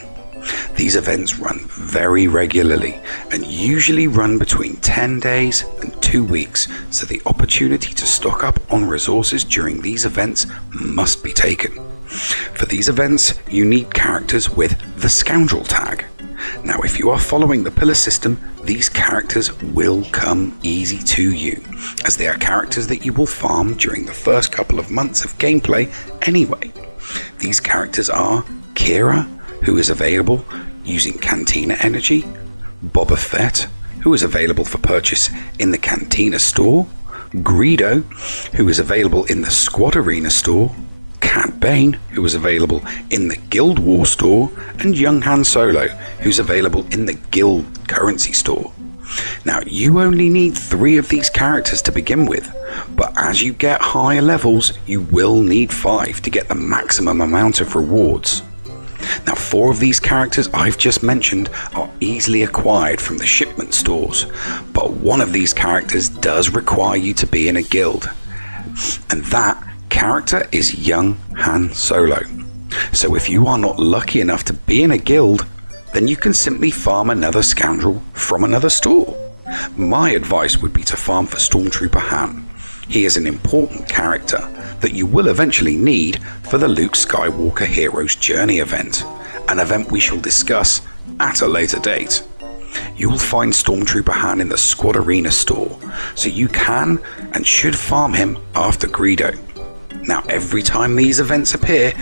These events run very regularly and usually run between 10 days and 2 weeks, so the opportunity to stock up on resources during these events must be taken. For these events, you need characters with the Scoundrel tag. Now, if you are following the pillar system, these characters will come easy to you, as they are characters that you will farm during the first couple of months of gameplay anyway. These characters are Kira, who is available using Cantina Energy, Boba Fett, who is available for purchase in the Cantina store, Greedo, who is available in the Squad Arena store, Cad Bane, who is available in the Guild War store, and Young Han Solo, who's available in the Guild Currency store. Now, you only need 3 of these characters to begin with, but as you get higher levels, you will need 5 to get the maximum amount of rewards. Now, 4 of these characters I've just mentioned are easily acquired from the shipment stores, but one of these characters does require you to be in a guild, and that character is Young Han Solo. So if you are not lucky enough to be in a guild, then you can simply farm another Scoundrel from another store. My advice would be to farm for Stormtrooper Han. He is an important character that you will eventually need for the Luke Skywalker Hero's Journey event, an event we shall discuss at a later date. You will find Stormtrooper Han in the Squad Arena store, so you can and should farm him after Greedo. Now, every time these events appear,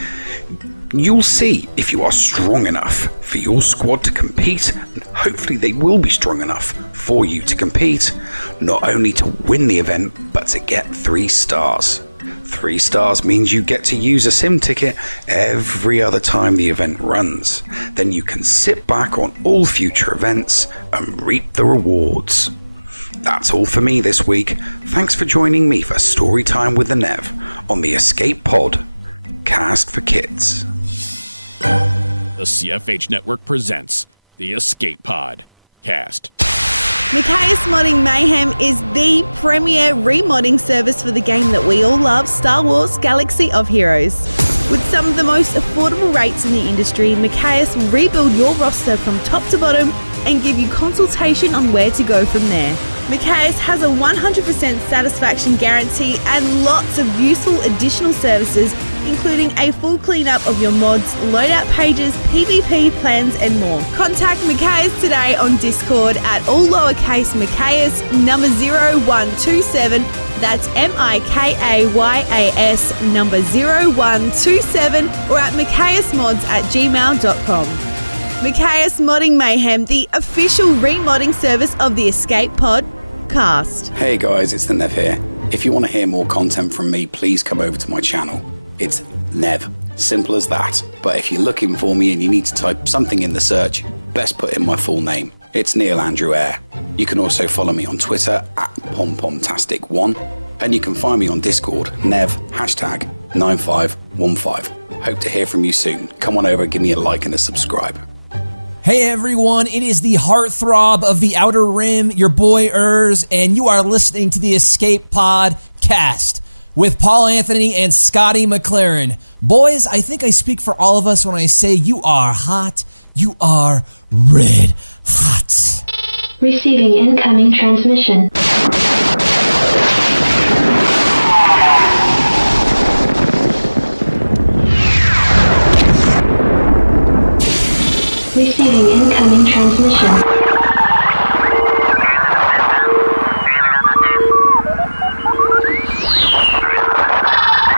you'll see if you are strong enough for your squad to compete, and hopefully they will be strong enough for you to compete, not only to win the event, but to get 3 stars. 3 stars means you get to use a sim ticket every other time the event runs. Then you can sit back on all future events and reap the rewards. That's all for me this week. Thanks for joining me for Storytime with the Nev on the Escape Pod, Cast for Kids. The CFH Network presents the Escape Pod Cast. Mikayas Modding Mayhem is the premier remodding service for the game that we all love, Star Wars Galaxy of Heroes. With some of the most affordable rates in the industry, Mikayas will rebuild your roster from top to bottom and give you consultation on where to go from there. Mikayas has a 100% satisfaction guarantee and lots of useful additional services, including a full cleanup of your mods, loadout pages, PvP plans and more. Contact Mikayas today on Discord at all lowercase Mikayas number 0127. That's MIKAYAS number 0127 or at mikayasmods@gmail.com. Mikayas Modding Mayhem, the official remodding service of the Escape Pod Cast. Hey guys, it's the Nev here. If you want to hear more content from me, please come over to my channel. It's Nev. Simple as that. But if you're looking for me and you need to type something in the search, best put in my full name. It's Neil Andrew Eyre. You can also follow me on Twitter at PomPomtastic1. And you can find me on Discord, Nev, #9515. Hope to hear from you soon. Come on over, give me a like and a subscribe. Hey everyone, it is the heartthrob of the Outer Rim, your boy Urs, and you are listening to the Escape Pod Cast with Paul Anthony and Scotty McLaren. Boys, I think I speak for all of us when I say you are hot, you are red hot. Receiving incoming transmission. Receiving incoming transmission.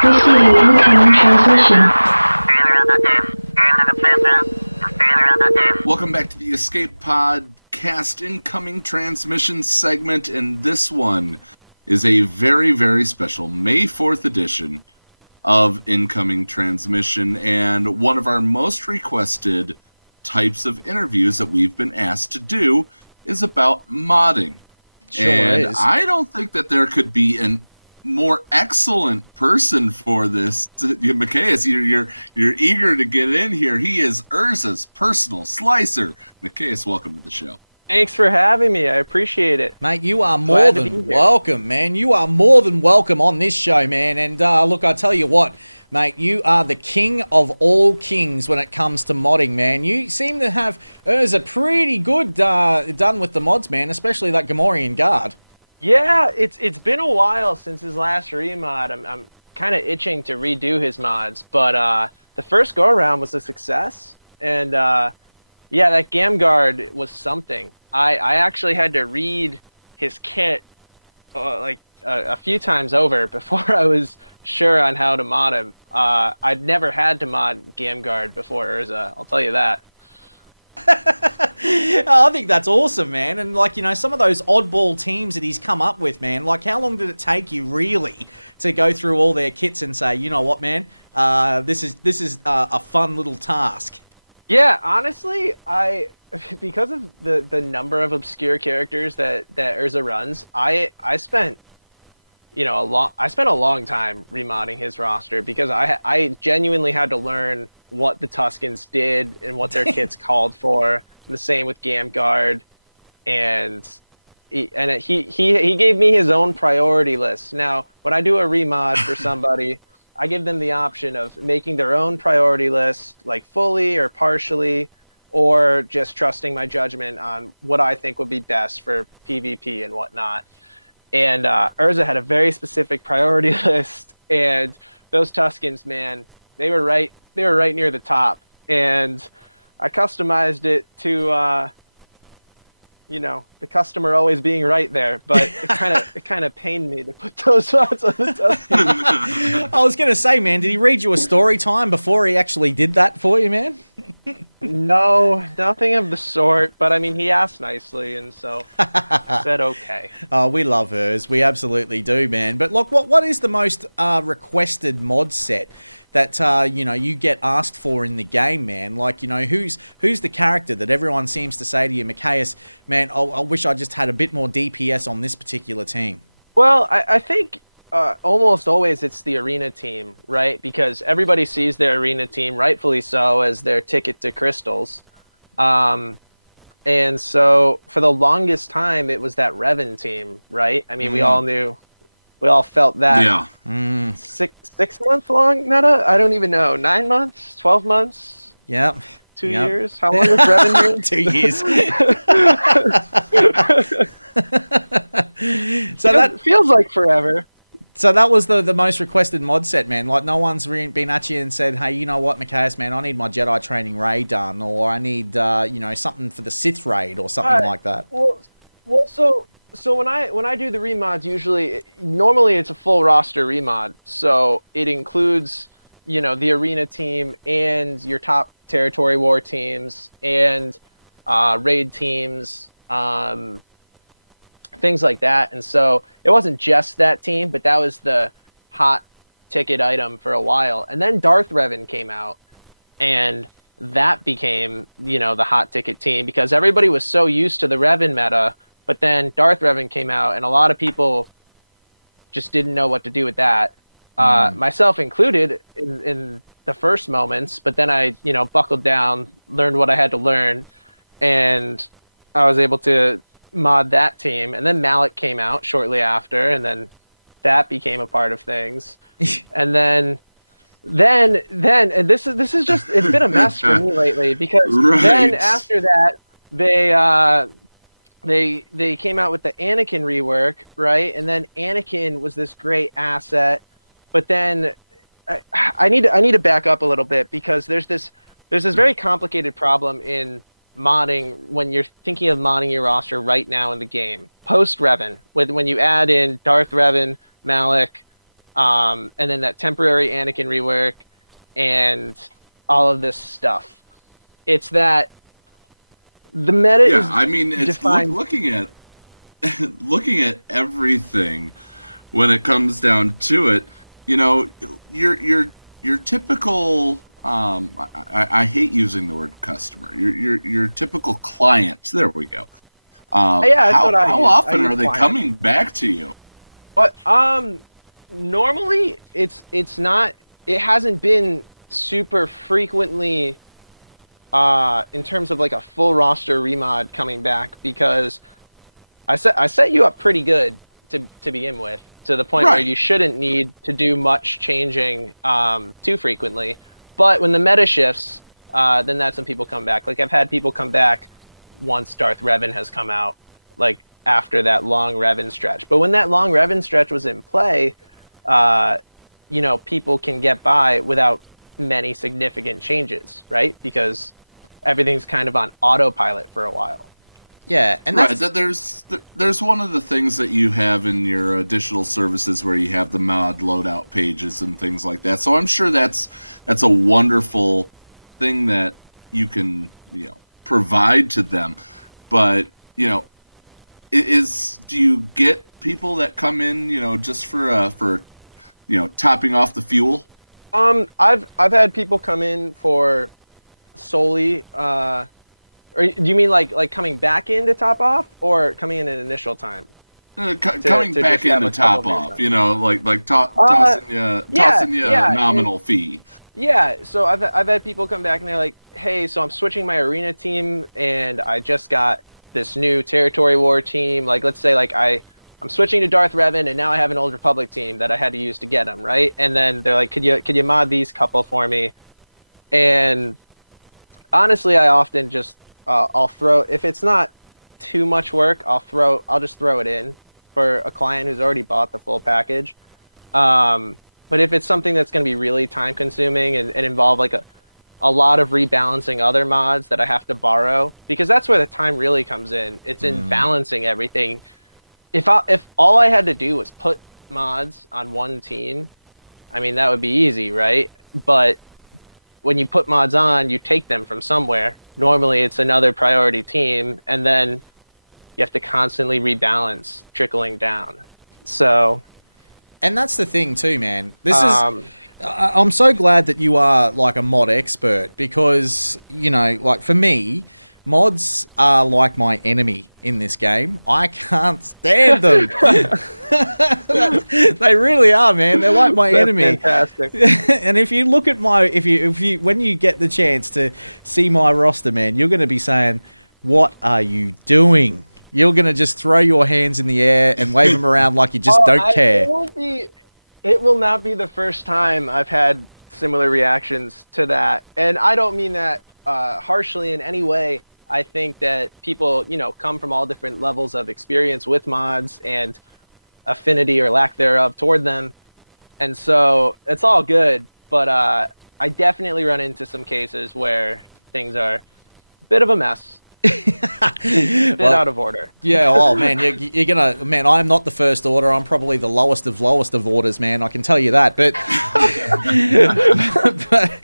Receiving incoming transmission. Welcome back to the Escape Pod Cast incoming transmission segment, and this one is a very, very special May 4th edition of incoming transmission, and one of our most requested types of interviews that we've been asked to do is about modding. Sure and is. I don't think that there could be a more excellent person for this. Mikayas, you're eager to get in here. He is Urza's personal slicer. Mikayas, welcome to the show. Thanks for having me. I appreciate it. Mate, you are more than welcome, man. You are more than welcome on this show, man. And look, I tell you what, mate, you are the king of all kings when it comes to modding, man. You seem to have Urza pretty good done with the mods, man, especially that Gamorrean guard. Yeah, it's been a while since his last remod. I'm kind of itching to redo his mods, but the first go around was a success, and yeah, that Gam guard was something. I actually had to read his kit like a few times over before I was sure on how to mod him. I'd never had to mod Gam guard before Urza, I'll tell you that. I think that's awesome, man. And like, you know, some of those oddball teams that he's come up with, man, like how long did it take you really to go through all their kits and say, you know what, man, this is a fun little task? Yeah, honestly, because of the number of obscure characters that Urza runs, I spent a long time remodding his roster because I genuinely had to learn what the Tuskens did and what their kits called for. The same with Gamguard, and he gave me his own priority list. Now, when I do a remod for somebody, I give them the option of making their own priority list, like fully or partially, or just trusting my judgment on what I think would be best for PvP and whatnot. And Urza had a very specific priority list, and those Tuskens, man, they were right near the top. And I customized it to, the customer always being right there, but it kind of pained me to put those spots on the tub. I was going to say, man, did he read you a story time before he actually did that for you, man? No, nothing of the sort. But I mean, he asked nicely, and so I said okay. Oh, we love hers. We absolutely do, man. But look, what is the most requested mod set that you get asked for in the game, man? Like, who's the character that everyone seems to say to you, Mikayas, man, I wish I just had a bit more DPS on this particular team? Well, I think almost always it's the arena team, right? Because everybody sees their arena team, rightfully so, as their ticket to crystals. And so for the longest time, it was that Revan team, right? I mean, we all felt that. Yeah. 6 months long meta? I don't even know. 9 months? 12 months? Yep. 2 years? How long was Revan here? 2 years. So that feels like forever. So that was the most requested mod set, man. Like, no one's been at you and said, hey, you know what, Mikayas, man, I need my Jedi Training Rey done, or I need, something for the Sith raid or something like that. Well, so when I do the remods, normally it's a full roster remod. So it includes, the arena team and your top territory war teams and raid teams, things like that. And so it wasn't just that team, but that was the hot ticket item for a while. And then Darth Revan came out, and that became, the hot ticket team because everybody was so used to the Revan meta. But then Darth Revan came out, and a lot of people just didn't know what to do with that, myself included in the first moments. But then I, buckled down, learned what I had to learn, and I was able to mod that team. And then Malik came out shortly after, and then that became a part of things. And then and this is just, it's been a mess for me lately because then after that they came out with the Anakin rework, right? And then Anakin was this great asset, but then I need to back up a little bit because there's this very complicated problem in modding when you're thinking of modding your roster right now in the game post Revan, when you add in Darth Revan, Malik, and then that temporary Anakin rework and all of this stuff. It's that the meta is it's defined. looking at everything when it comes down to it. Your typical I hate using the word customer. Your typical clients. There we go. How often are they coming back to you? But normally it's not. It hasn't been super frequently in terms of like a full roster remod coming back because I set you up pretty good to begin with, to the point where you shouldn't need to do much changing too frequently. But when the meta shifts, then that's when people come back. Like, I've had people come back once Darth Revan has come out, like after that long Revan stretch. But when that long Revan stretch was in play, people can get by without many significant changes, right? Because everything's kind of on autopilot for a while. Yeah, and there's one of the things that you have in your additional services where you have the mod loadout pages and things like that. So I'm sure that's a wonderful thing that you can provide to them. But do you get people that come in just for topping off the fuel? I've had people come in for solely. Or do you mean like coming back in to top off, or coming in at initial time? Coming back in to top off, tossing you a nominal fee. Yeah, so I've had people come back and they're like, hey, so I'm switching my arena team and I just got this new territory war team. Like, let's say I'm switching to Darth Revan and now I have an Old Republic team that I had to use to get him, right? And then they're like, could you mod these couple for me? And honestly, I often just I'll throw, if it's not too much work, I'll just throw it in for a client who's already bought the full package. But if it's something that's going to be really time consuming and involve like a a lot of rebalancing other mods that I have to borrow, because that's where the time really comes in. It's in balancing everything. If all I had to do was put mods on one team, I mean, that would be easy, right? But when you put mods on, you take them from somewhere. Normally it's another priority team, and then you have to constantly rebalance trickling down. So, and that's the thing too, man. This is I'm so glad that you are like a mod expert, because, you know, like for me, mods are like my enemy in this game. I can't stand them. They really are, man. They're like my enemy. Fantastic. And if you look at when you get the chance to see my roster, man, you're going to be saying, "What are you doing?" You're going to just throw your hands in the air and wave them around like you just don't care. It will not be the first time I've had similar reactions to that. And I don't mean that harshly in any way. I think that people, you know, come from all different levels of experience with mods and affinity or lack thereof toward them. And so it's all good. But I definitely run into some cases where things are a bit of a mess. A bit out of order. Yeah, oh man, you're gonna, man, I'm not the first order. I'm probably the lowest of orders, man. I can tell you that. But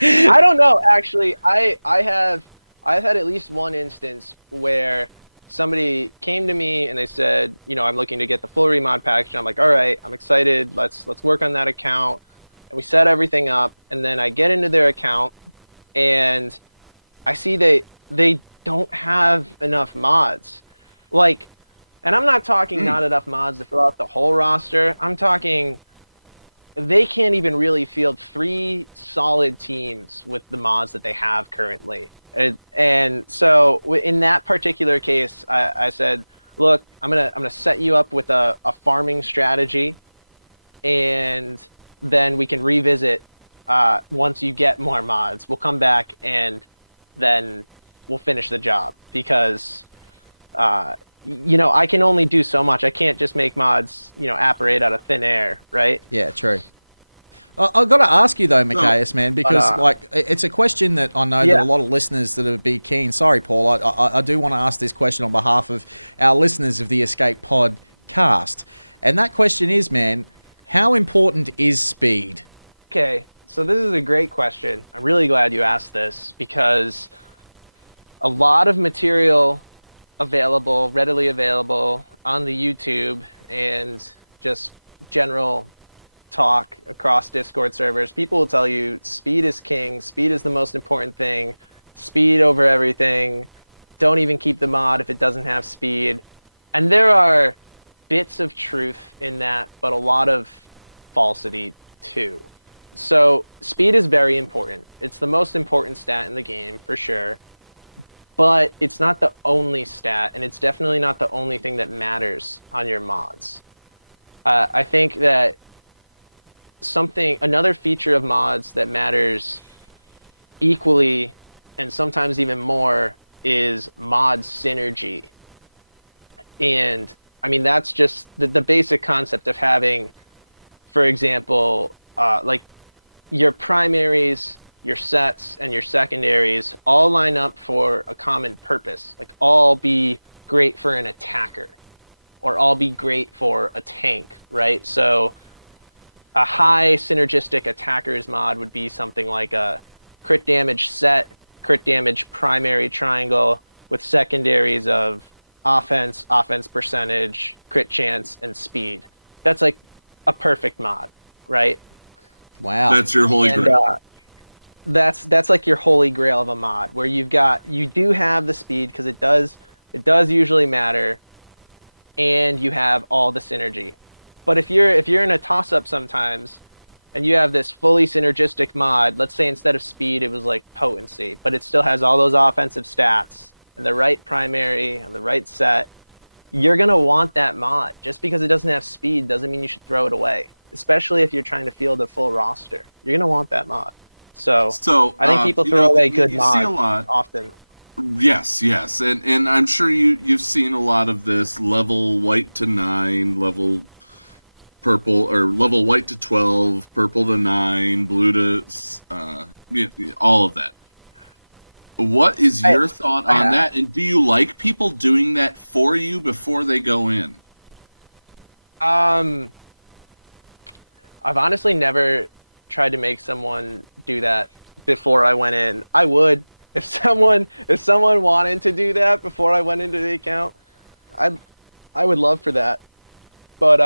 I don't know. Actually, I've had at least one instance where somebody came to me and they said, you know, I'm looking to get the full remod package. And I'm like, all right, I'm excited. Let's work on that account. And we set everything up. And then I get into their account and I see they don't have enough mods. Like, and I'm not talking not enough mods to fill out the whole roster. I'm talking they can't even really field 3 solid teams with the mods that they have currently. And so in that particular case, I said, look, I'm gonna set you up with a farming strategy, and then we can revisit once you get more mods. We'll come back and then we'll finish the job, because you know, I can only do so much. I can't just make mods, you know, apparate out of thin air, right? Yeah, true. I've got to ask you though, Mikayas, man, because like it's a question that I know that a lot of listeners that would be keen. Sorry, Paul, I do want to ask this question on behalf of our listeners of the Escape Podcast, and that question is, man, how important is speed? Okay, so this is a great question. I'm really glad you asked this, because a lot of material available, readily available on the YouTube and just general talk across Discord servers, people will tell you speed is king, speed is the most important thing, speed over everything, don't even keep the mod if it doesn't have speed. And there are bits of truth in that, but a lot of falsity too. So speed is very important. It's the most important stat in the game for sure, but it's not the only stat, and it's definitely not the only thing that matters on your mods. I think that another feature of mods that matters equally and sometimes even more is mod synergy. And I mean, that's just the basic concept of having, for example, like your primaries, your sets, and your secondaries all line up for a common purpose, like all be great for an attacker or all be great for a tank, right? So a high synergistic attackers mod would be something like a crit damage set, crit damage primary triangle with secondaries of offense percentage, crit chance, and speed. That's like a perfect mod, right? Wow. That's your holy grail. That's like your holy grail of a mod, where you do have the speed, because it does usually matter, and you have all the synergy. But if you're in a toss-up sometimes, and you have this fully synergistic mod, let's say instead of speed it was like potency, but it still has all those offensive stats and the right primary and the right set, you're going to want that mod. Just because it doesn't have speed doesn't mean you should throw it away, especially if you're trying to field a full roster. You're going to want that mod. So I think people throw away good mods often. Yes, and I'm sure you've seen a lot of this level white to 9, level purple, or level white to 12, purple to 9, blue to all of that. What is your thought on that? And do you like people doing that for you before they go in? I've honestly never tried to make someone do that before I went in. I would. If someone wanted to do that before I went into the account, I would love for that. But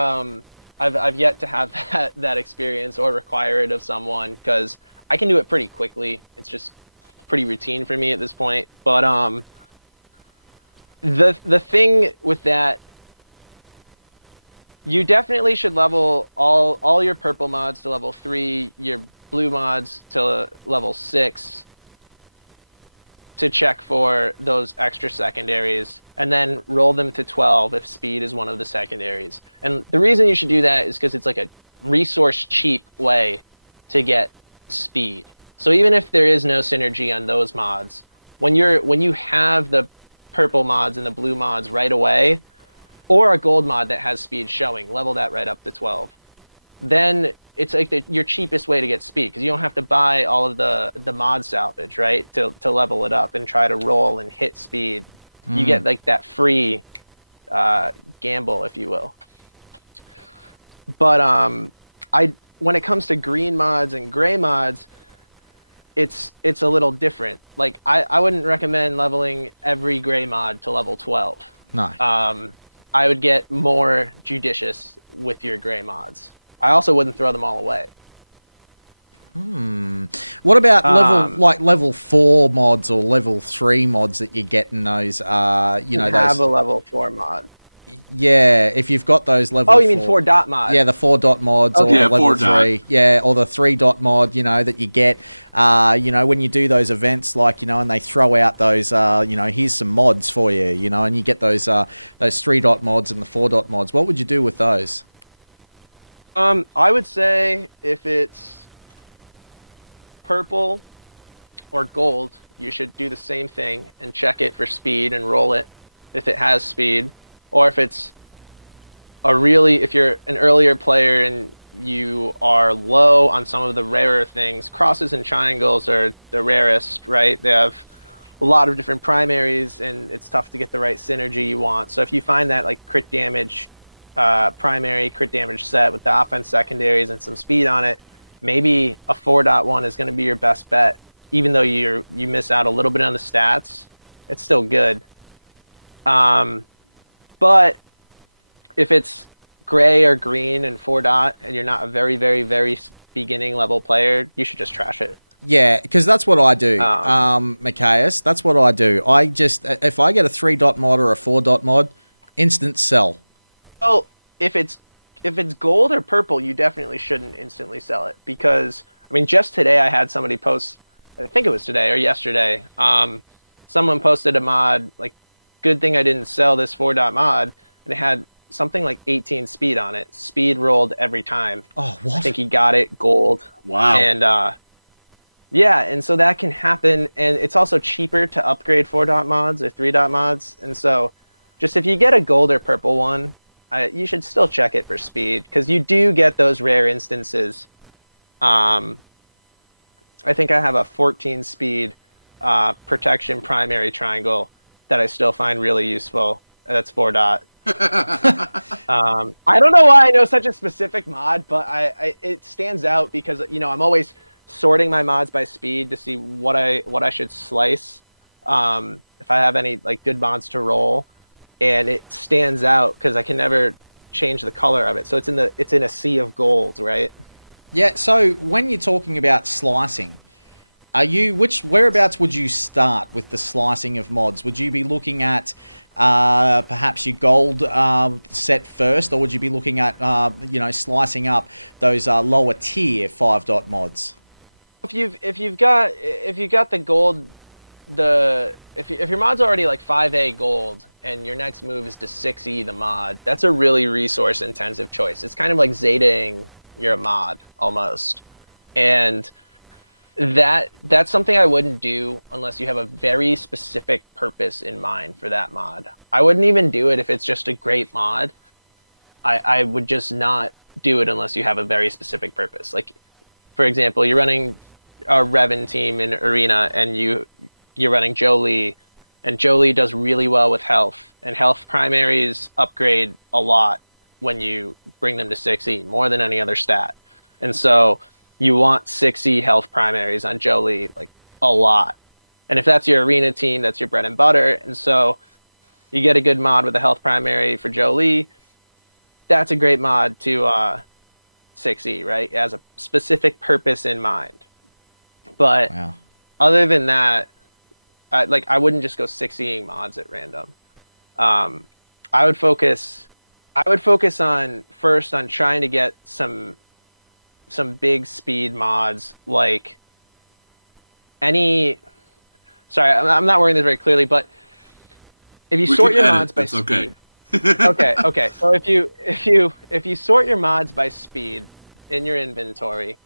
I've yet to have that experience or require it of someone, because I can do it pretty quickly. It's just pretty routine for me at this point. But the thing with that, you definitely should level all your purple mods to level 3, your blue mods to level 6, to check for those extra secondaries, and then roll them to 12 if speed is one of the secondaries. And the reason you should do that is because it's like a resource cheap way to get speed. So even if there is no synergy on those mods, when you have the purple mods and the blue mods right away, or a gold mod that has speed showing, level that right up to 12. Then it's like your cheapest way to get speed, because you don't have to buy all of the mod salvage, right, to level it up and try to roll and hit speed. You get like that free gamble, if you will. But when it comes to green mods and gray mods, it's a little different. Like I wouldn't recommend leveling every gray mod to level 12. No. I would get more judicious with your gray mods. I also wouldn't throw them all away. What about level 4 mods or level 3 mods that you get in those? Have a level 4 mod. Yeah, if you've got those level. Oh, you mean 4 dot mod? Yeah, the 4 dot mods, or the level 3. Yeah, or the 3 dot mod. That you get. When you do those events, and they throw out those. Here's some mods for you. And you get those 3 dot mods and the 4 dot mods. What would you do with those? I would say if it's purple or gold, you should do the same thing and check it for speed and roll it if it has speed. Or if it's if you're an earlier player and you are low on some of the rarer things, crosses and triangles are the rarest, right? They have a lot of different primaries, and it's tough to get the right synergy you want. So if you find that like crit damage primary, crit damage set with the offense secondaries and some speed on it, maybe a 4.1 is going to be your best bet. Even though you miss out a little bit on the stats, it's still good. But if it's gray or green and 4 dot, and you're not a very, very, very beginning level player, you should just trash it. Yeah, because that's what I do, Mikayas. That's what I do. I just, if I get a 3 dot mod or a 4 dot mod, instant sell. Well, if it's gold or purple, you definitely shouldn't instantly sell it, because just today I had somebody post, I think it was today or yesterday, someone posted a mod like, good thing I didn't sell this 4 dot mod, and it had something like 18 speed on it. Speed rolled every time. Oh, what? I think he got it gold. Wow. And and so that can happen, and it's also cheaper to upgrade 4 dot mods or 3 dot mods. And so just if you get a gold or purple one, you should still check it for speed, because you do get those rare instances. I think I have a 14 speed protection primary triangle that I still find really useful. That's 4 dot. I don't know why I know such a specific mod, but it stands out because I'm always sorting my mods by speed to see what I should slice, if I have any like good mods to roll, and it stands out because I can never change the color of it. So it's in a sea of gold, right? Yeah. So when you're talking about slicing, whereabouts would you start with the slicing of mods? Would you be looking at perhaps your gold set first, or would you be looking at slicing up those lower tier 5 dot mods? If you've got the gold, if your mod's already like 5A gold and your next move is to 6E the mod, that's a really resource intensive choice. It's kind of like Zetaing your mod almost, and that's something I wouldn't do unless you have a very specific purpose in mind for that mod. I wouldn't even do it if it's just a great mod. I would just not do it unless you have a very specific purpose. Like, for example, you're running a Revan team in Arena and you you're running Jolie, and Jolie does really well with health, and health primaries upgrade a lot when you bring them to 6E, more than any other stat. And so you want 6E health primaries on Jolie, like, a lot. And if that's your arena team, that's your bread and butter. And so you get a good mod with a health primary for Jolie. That's a great mod to 6E, right? It has a specific purpose in mind. But other than that, I wouldn't just go 6Eing mods at random. I would focus on trying to get some big speed mods, like sorry, I'm not wording this very clearly, but if you sort your mods by speed. Okay. So if you sort your mods by speed in your inventory,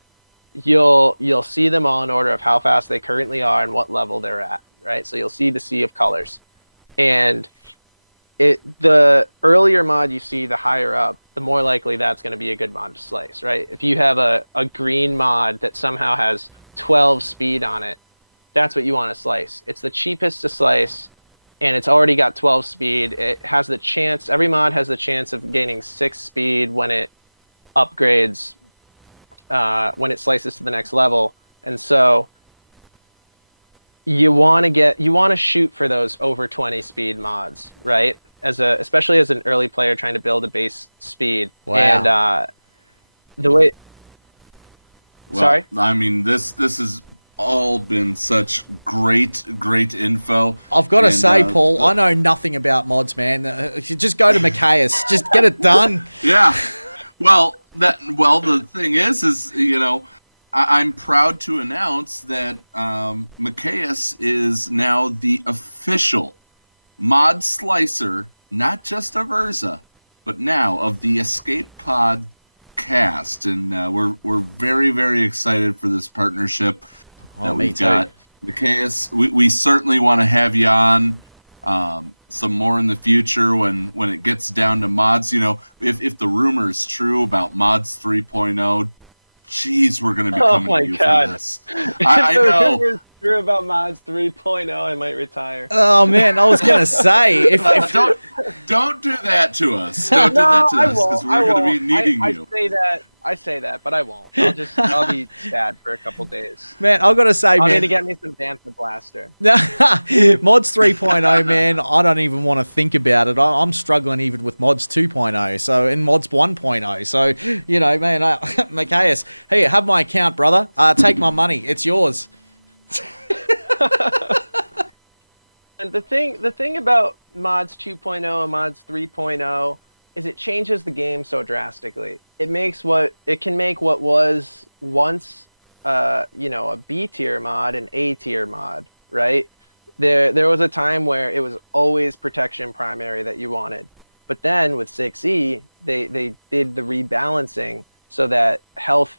you'll see them all in order of how fast they currently are and what level they're at, right? So you'll see the sea of colors. And the earlier mod you see, the higher up, the more likely that's going to be a good mod to slice, right? If you have a green mod that somehow has 12 speed on it, that's what you want to slice. It's the cheapest to slice, and it's already got 12 speed. It has the chance, every mod has the chance of gaining 6 speed when it upgrades, when it slices to the next level. And so you want to shoot for those over 20 speed mods, right? Especially as an early player trying to build a base speed. Wow. And the way. Well, Sorry. I mean, this has all been such great info. I've got to say, Paul, I know nothing about mods, man. Just go to Mikayas. Just get it done. Yeah. Well, the thing is, I'm proud to announce that Mikayas is now the official mod slicer, not just of Urza, but now of the Escape Pod cast, and we're very, very excited for this partnership that we've got. Mikayas, we certainly want to have you on some more in the future when it gets down to mods. If the rumor is true about mods 3.0, geez, we're going to be coming to you for this. I know. If true about mods 3.0, I might retire. Oh man, I was going to say, if don't do that to us. Don't do that to us, because we're going to be needing you. I say that, but I won't. I'll be sad for a couple days. Man, I've got to say, I'm going to get me some Dancer Blaster. Mods 3.0, man, I don't even want to think about it. I'm struggling even with mods 2.0, so in mods 1.0. So, man, Mikayas, hey, have my account, brother. Take my money. It's yours. And the thing about mods 2.0 and mods 3.0 is it changes the game so drastically. It can make what was once a B tier mod an A tier mod, right? There was a time where it was always protection primary that you wanted. But then with 6E, they did the rebalancing so that health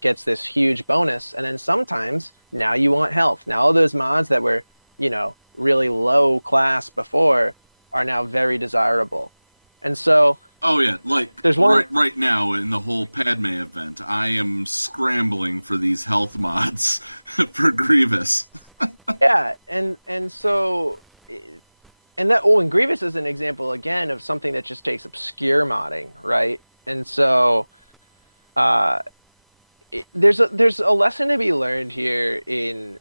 gets this huge bonus, and then sometimes now you want health. Now all those mods that were, really low class before are now very desirable. And so there's one right now in the whole Padme event, I am scrambling for these health mods for Grievous. Yeah, and Grievous is an example again of something that just takes obscure modding, right? And so there's a lesson to be learned here in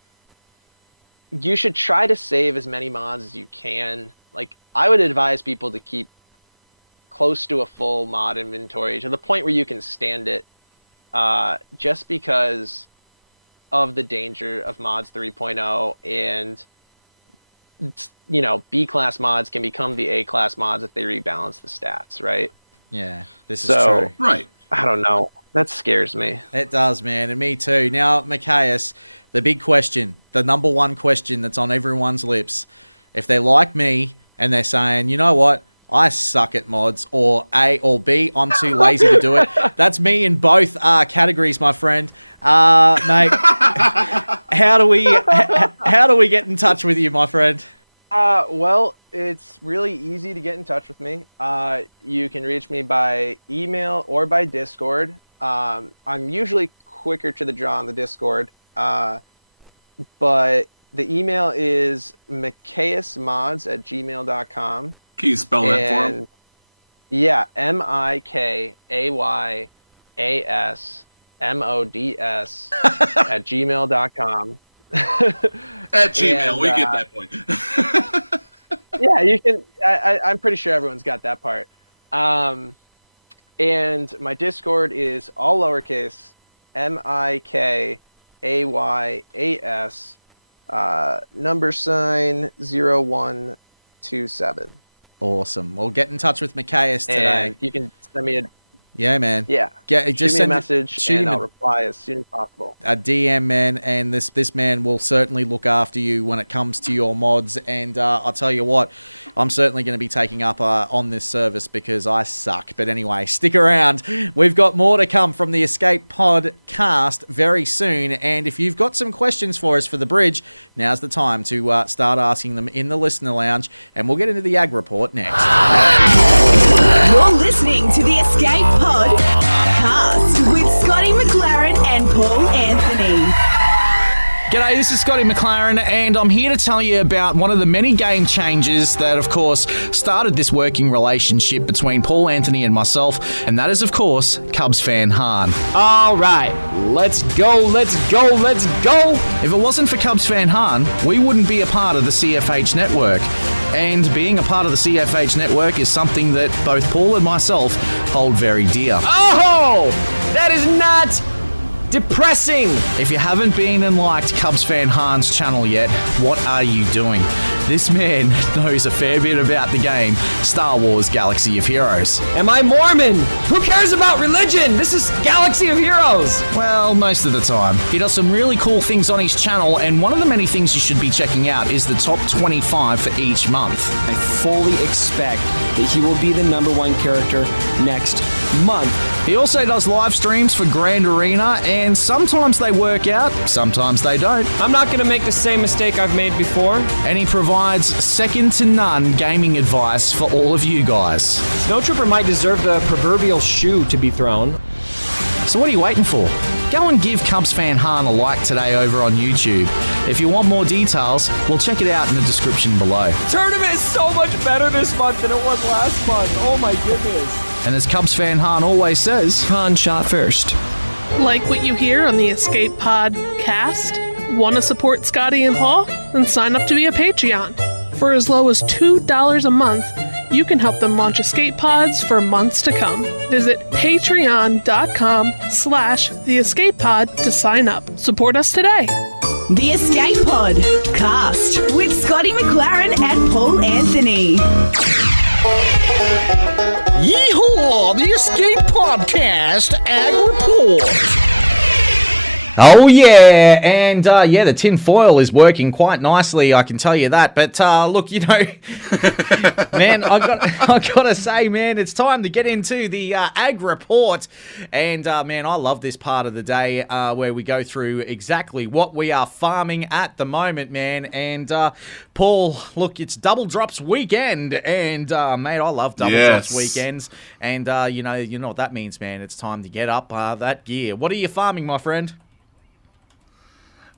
you should try to save as many mods as you can. Like, I would advise people to keep close to a full mod inventory to the point where you can stand it, just because of the danger of mods 3.0, and B-class mods can become the A-class mods if they rebalance the stats, right? Yeah, this is true. Right. I don't know. That scares me. It does, man, and me too. Now, Mikayas, the big question, the number one question that's on everyone's lips, if they're like me and they're saying, you know what, I suck at mods, or A or B, I'm too lazy to do it. That's me in both categories, my friend. Mate, how do we get in touch with you, my friend? Well, it's really easy to get in touch with me. You can reach me by email or by Discord. I'm usually quicker to the draw on the Discord, but The email is mikayasmods@gmail.com. Can you spell that for him? Yeah, MikayasMods at gmail.com. At Gmail, we get that point. Yeah, you can. I'm pretty sure everyone's got that part. And my Discord is all lowercase, MIKAYAS, #0127. Awesome. Well, get in touch with Mikayas today. And you can send me a Yeah, man. Yeah. Just shoot me a message and I'll reply as soon as possible. A DM, man, and this man will certainly look after you when it comes to your mods. And I'll tell you what, I'm certainly going to be taking up on this service because I suck. But anyway, stick around. We've got more to come from the Escape Podcast very soon. And if you've got some questions for us for the bridge, now's the time to start asking them in the listener lounge. And we'll get into the Ag Report next. You're listening to the Escape Podcast with Scotty, McLaren, and Paul Anthony. G'day, this is Scotty McLaren, and I'm here to tell you about one of the many game changers that, of course, started this working relationship between Paul Anthony and myself, and that is, of course, Cubs fan Han. All right, let's go, let's go, let's go! If it wasn't for Cubs fan Han, we wouldn't be a part of the CFH network. And being a part of the CFH network is something that both Paul and myself hold very dear. Oh! That is not depressing! If you haven't been and liked Cubs fan Han's channel yet, what are you doing? This man knows a fair bit about the game Star Wars Galaxy of Heroes. Am I Mormon? Who cares about religion? This is Galaxy of Heroes! Well, most of the time. He does some really cool things on his channel, and one of the many things you should be checking out is the top 25 for each month. I fully expect that he will be the #1 character next month. He also does live streams for Grand Arena, and sometimes they work out, sometimes they don't. I'm not going to make the same mistake I've made before. And he provides second to none gaming advice for all of you guys. Snowtrooper might deserve the proverbial shoe to be thrown. So what are you waiting for? Go and give Cubs fan Han a like today over on YouTube. If you want more details, well, check it out in the description below. Tournament is so much better this month than it was last month. Oh my goodness. And as Cubs fan Han always says, Han shot first. Like what you hear on the Escape Podcast? Want to support Scotty and Paul? Then sign up to be a Patreon. For as low as $2 a month, you can help them launch escape pods for months to come. Visit patreon.com/theescapepod to sign up. Support us today. The Escape Pod Cast with Scotty McLaren and Paul Anthony. Yeehaw! The Escape Podcast Ag Report. Oh yeah, and the tin foil is working quite nicely, I can tell you that. But look, you know, man, I gotta say, man, it's time to get into the Ag Report. And man, I love this part of the day where we go through exactly what we are farming at the moment, man. And Paul, look, it's Double Drops weekend, and mate, I love Double Drops weekends. And you know what that means, man. It's time to get up that gear. What are you farming, my friend?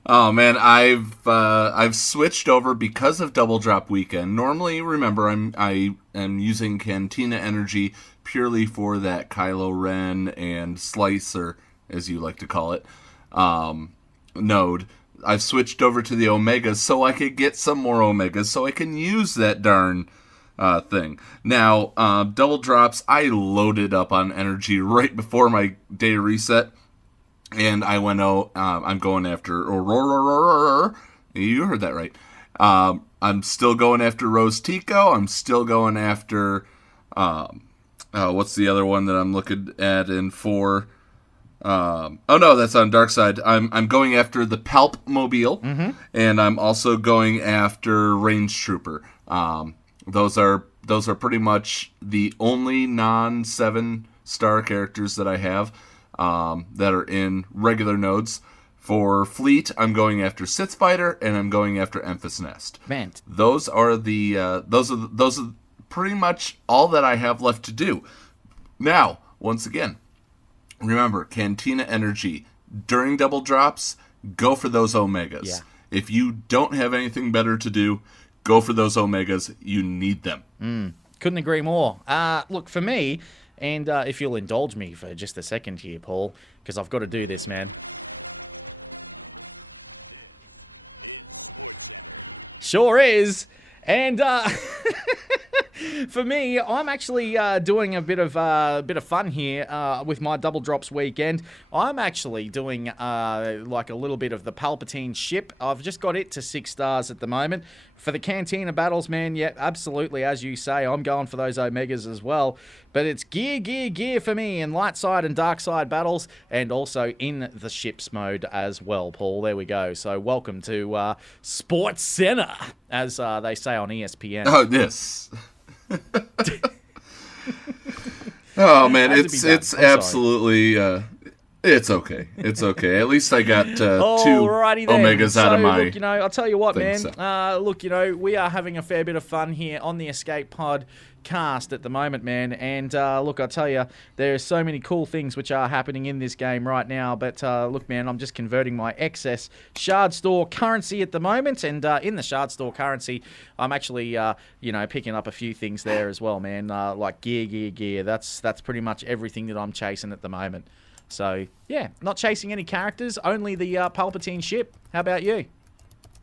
Oh man, I've switched over because of Double Drop Weekend. Normally, remember, I am using Cantina Energy purely for that Kylo Ren and Slicer, as you like to call it, node. I've switched over to the Omegas so I could get some more Omegas so I can use that darn thing. Now, Double Drops, I loaded up on energy right before my day reset. And I went, I'm going after Aurora. You heard that right. I'm still going after Rose Tico. I'm still going after, what's the other one that I'm looking at in 4? Oh no, that's on Dark Side. I'm going after the Palp Mobile, and I'm also going after Range Trooper. Those are pretty much the only non-7-star characters that I have. That are in regular nodes. For Fleet, I'm going after Sith Fighter, and I'm going after Emphas Nest. Man, those are those are pretty much all that I have left to do. Now, once again, remember Cantina Energy during Double Drops. Go for those Omegas. Yeah. If you don't have anything better to do, go for those Omegas. You need them. Couldn't agree more. Look, for me, and if you'll indulge me for just a second here, Paul, because I've got to do this, man. This is Sports Center. Sure is. And for me, I'm actually doing a bit of fun here with my Double Drops weekend. I'm actually doing like a little bit of the Palpatine ship. I've just got it to 6 stars at the moment. For the Cantina battles, man, yeah, absolutely, as you say, I'm going for those Omegas as well. But it's gear for me in light side and dark side battles, and also in the ships mode as well, Paul. There we go. So welcome to Sports Center, as they say on ESPN. Oh, this. Oh, man, it's absolutely... It's okay. It's okay. At least I got 2 Omegas out of my... Look, I'll tell you what, man. So. Look, we are having a fair bit of fun here on the Escape Pod cast at the moment, man. And look, I'll tell you, there's so many cool things which are happening in this game right now. But look, man, I'm just converting my excess Shard Store currency at the moment. And in the Shard Store currency, I'm actually, picking up a few things there as well, man. Like gear. That's pretty much everything that I'm chasing at the moment. So, yeah, not chasing any characters, only the Palpatine ship. How about you?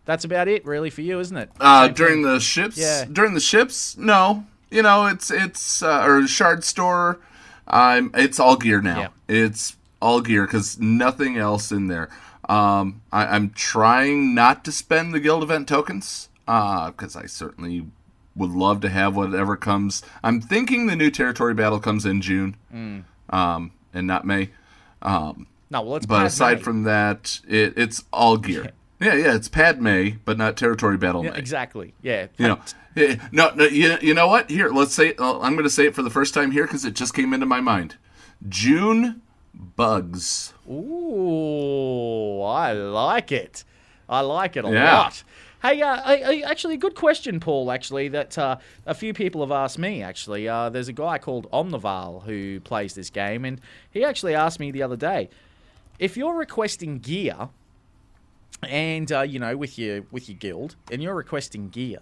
That's about it, really, for you, isn't it? During the ships? Yeah. During the ships? No. It's or Shard Store, it's all gear now. Yeah. It's all gear, because nothing else in there. I'm trying not to spend the guild event tokens, because I certainly would love to have whatever comes. I'm thinking the new territory battle comes in June, and not May. But aside from that, it's all gear. Yeah, it's Padme, but not territory battle. Yeah, May. Exactly. Yeah. No. You know what? Here, let's say. I'm going to say it for the first time here because it just came into my mind. June bugs. Ooh, I like it. I like it a lot. Hey, actually, a good question, Paul, actually, that a few people have asked me, actually. There's a guy called Omnival who plays this game, and he actually asked me the other day, if you're requesting gear, and, with your guild, and you're requesting gear,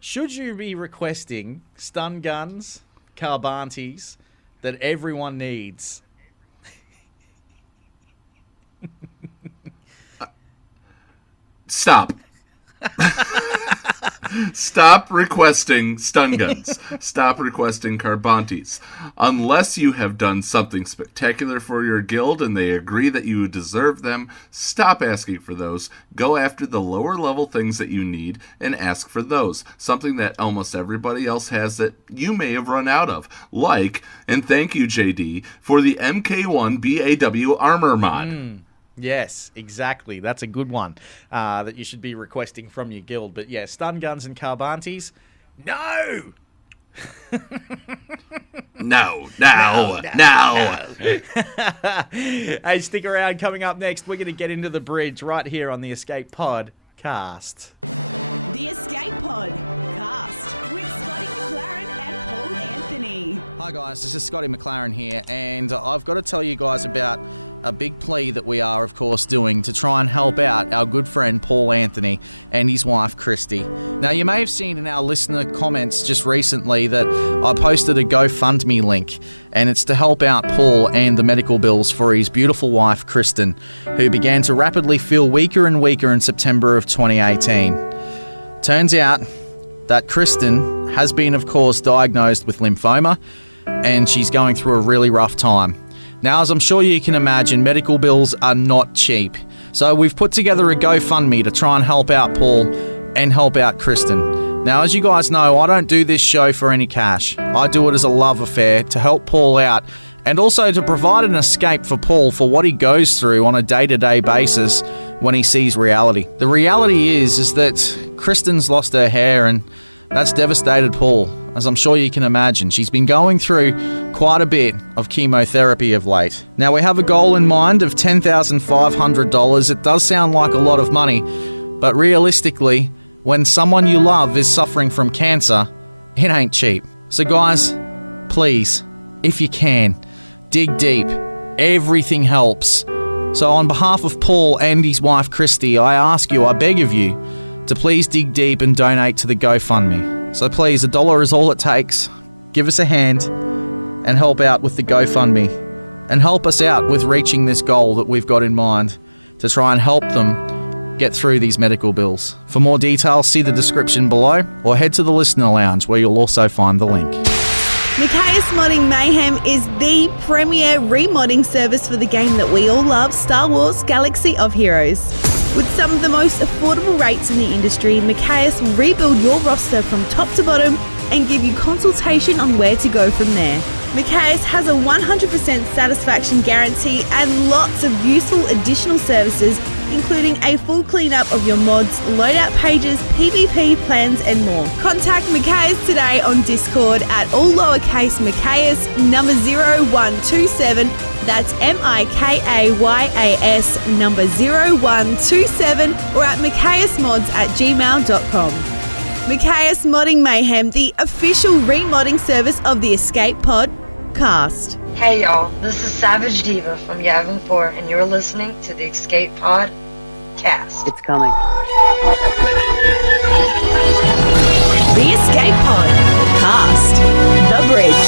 should you be requesting stun guns, carbantes, that everyone needs? Stop. Stop requesting stun guns. Stop requesting carbantes. Unless you have done something spectacular for your guild and they agree that you deserve them, stop asking for those. Go after the lower level things that you need and ask for those. Something that almost everybody else has that you may have run out of. Like, and thank you, JD, for the MK1 BAW armor mod. Yes, exactly. That's a good one that you should be requesting from your guild. But yeah, stun guns and carbantes, no! No. Hey, stick around. Coming up next, we're going to get into the bridge right here on the Escape Pod cast. The Escape Pod cast with Scotty, McLaren and Paul Anthony. Hi guys, this is Scotty McLaren here, and I've got to tell you guys about a big plea that we are, of course, doing to try and help out our good friend Paul Anthony and his wife Christy. Now, you may have seen in our listener comments just recently that I posted a GoFundMe link, and it's to help out Paul and the medical bills for his beautiful wife Kristen, who began to rapidly feel weaker and weaker in September of 2018. Turns out that Kristen has been, of course, diagnosed with lymphoma, and she's going through a really rough time. Now, as I'm sure you can imagine, medical bills are not cheap. So we've put together a GoFundMe to try and help out Paul and help out Kristen. Now, as you guys know, I don't do this show for any cash. I do it as a love affair to help Paul out and also to provide an escape for Paul for what he goes through on a day-to-day basis when he sees reality. The reality is that Kristen's lost her hair, and that's devastated Paul, as I'm sure you can imagine. She's been going through quite a bit of chemotherapy of late. Now, we have a goal in mind of $10,500. It does sound like a lot of money, but realistically, when someone you love is suffering from cancer, it ain't cheap. So guys, please, if you can, dig deep. Everything helps. So on behalf of Paul and his wife Christy, I ask you, I beg of you, to please dig deep and donate to the GoFundMe. So please, $1 is all it takes. Give us a hand and help out with the GoFundMe. And help us out with reaching this goal that we've got in mind to try and help them get through these medical bills. For more details, see the description below or head to the Listener Lounge where you'll also find the link. Mikayas Modding Mayhem is the premier remodding service for the game that we all love, Star Wars Galaxy of Heroes. With some of the most affordable rates in the industry, Mikayas will rebuild your roster from top to bottom and give you consultation on where to go from there. Mikayas has a 100% satisfaction guarantee and lots of useful additional services, including a full cleanup of your mods, loadout pages, PvP plans and more. Contact Mikayas today on Discord at all lowercase Mikayas number 0127. That's MIKAYAS number 0127 or at mikayasmods@gmail.com. Mikayas Modding Mayhem, the official remodding service of the Escape Pod cast. Hey y'all, this is Savage Diva from Yavin 4 and you're listening to the Escape Pod cast. It's coming. The Escape Pod cast. The Bridge.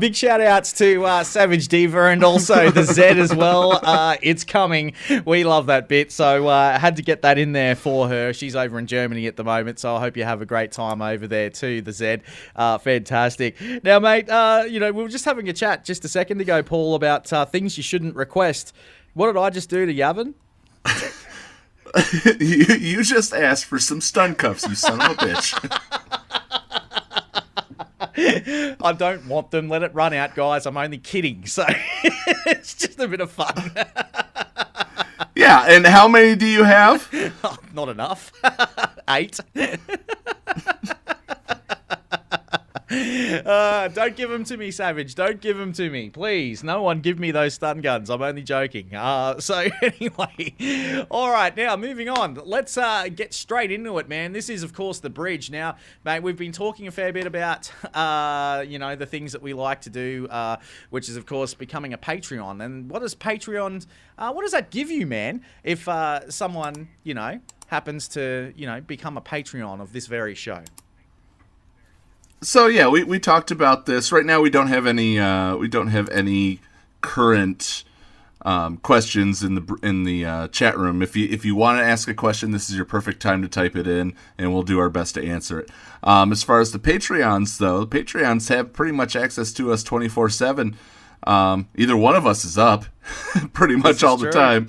Big shout outs to Savage Diva and also the Zed as well. It's coming. We love that bit. So I had to get that in there for her. She's over in Germany at the moment. So I hope you have a great time over there too, the Zed. Fantastic. Now, mate, we were just having a chat just a second ago, Paul, about things you shouldn't request. What did I just do to Yavin? you just asked for some stun cuffs, you son of a bitch. I don't want them. Let it run out, guys. I'm only kidding. So it's just a bit of fun. Yeah, and how many do you have? Oh, not enough. 8. Don't give them to me, Savage. Don't give them to me. Please. No one give me those stun guns. I'm only joking. So anyway. All right. Now, moving on. Let's get straight into it, man. This is, of course, the bridge. Now, mate, we've been talking a fair bit about, the things that we like to do, which is, of course, becoming a Patreon. And what does Patreon, what does that give you, man, if someone, happens to, become a Patreon of this very show? So yeah, we talked about this. Right now, we don't have any current questions in the chat room. If you want to ask a question, this is your perfect time to type it in, and we'll do our best to answer it. As far as the Patreons, though, the Patreons have pretty much access to us 24/7. Either one of us is up pretty much all the time.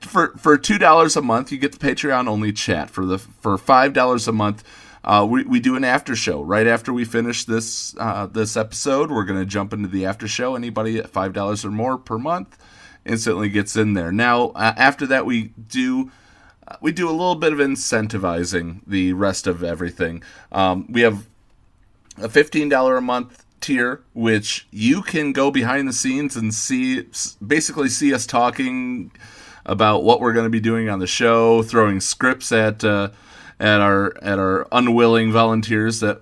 For $2 a month, you get the Patreon only chat. For $5 a month. We do an after show right after we finish this episode. We're going to jump into the after show. Anybody at $5 or more per month instantly gets in there. Now, after that, we do a little bit of incentivizing the rest of everything. We have a $15 a month tier, which you can go behind the scenes and basically see us talking about what we're going to be doing on the show, throwing scripts at our unwilling volunteers that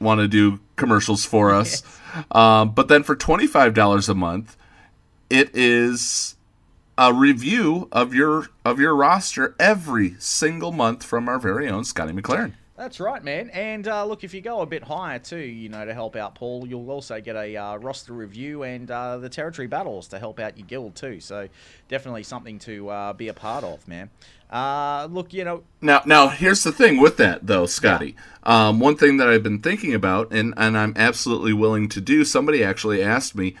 want to do commercials for us. Yes. But then for $25 a month, it is a review of your roster every single month from our very own Scotty McLaren. That's right, man. And look, if you go a bit higher too, to help out Paul, you'll also get a roster review and the territory battles to help out your guild too. So definitely something to be a part of, man. Look, Now, here's the thing with that, though, Scotty. Yeah. One thing that I've been thinking about, and I'm absolutely willing to do, somebody actually asked me,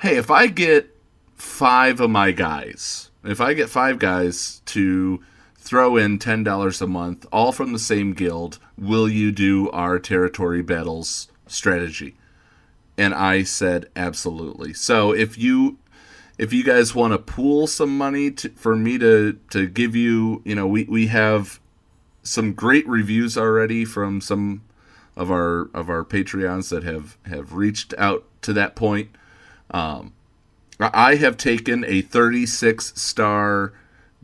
hey, if I get 5 of my guys, to throw in $10 a month, all from the same guild, will you do our territory battles strategy? And I said, absolutely. So if you guys want to pool some money for me to give you, we have some great reviews already from some of our Patreons that have reached out to that point. I have taken a 36-star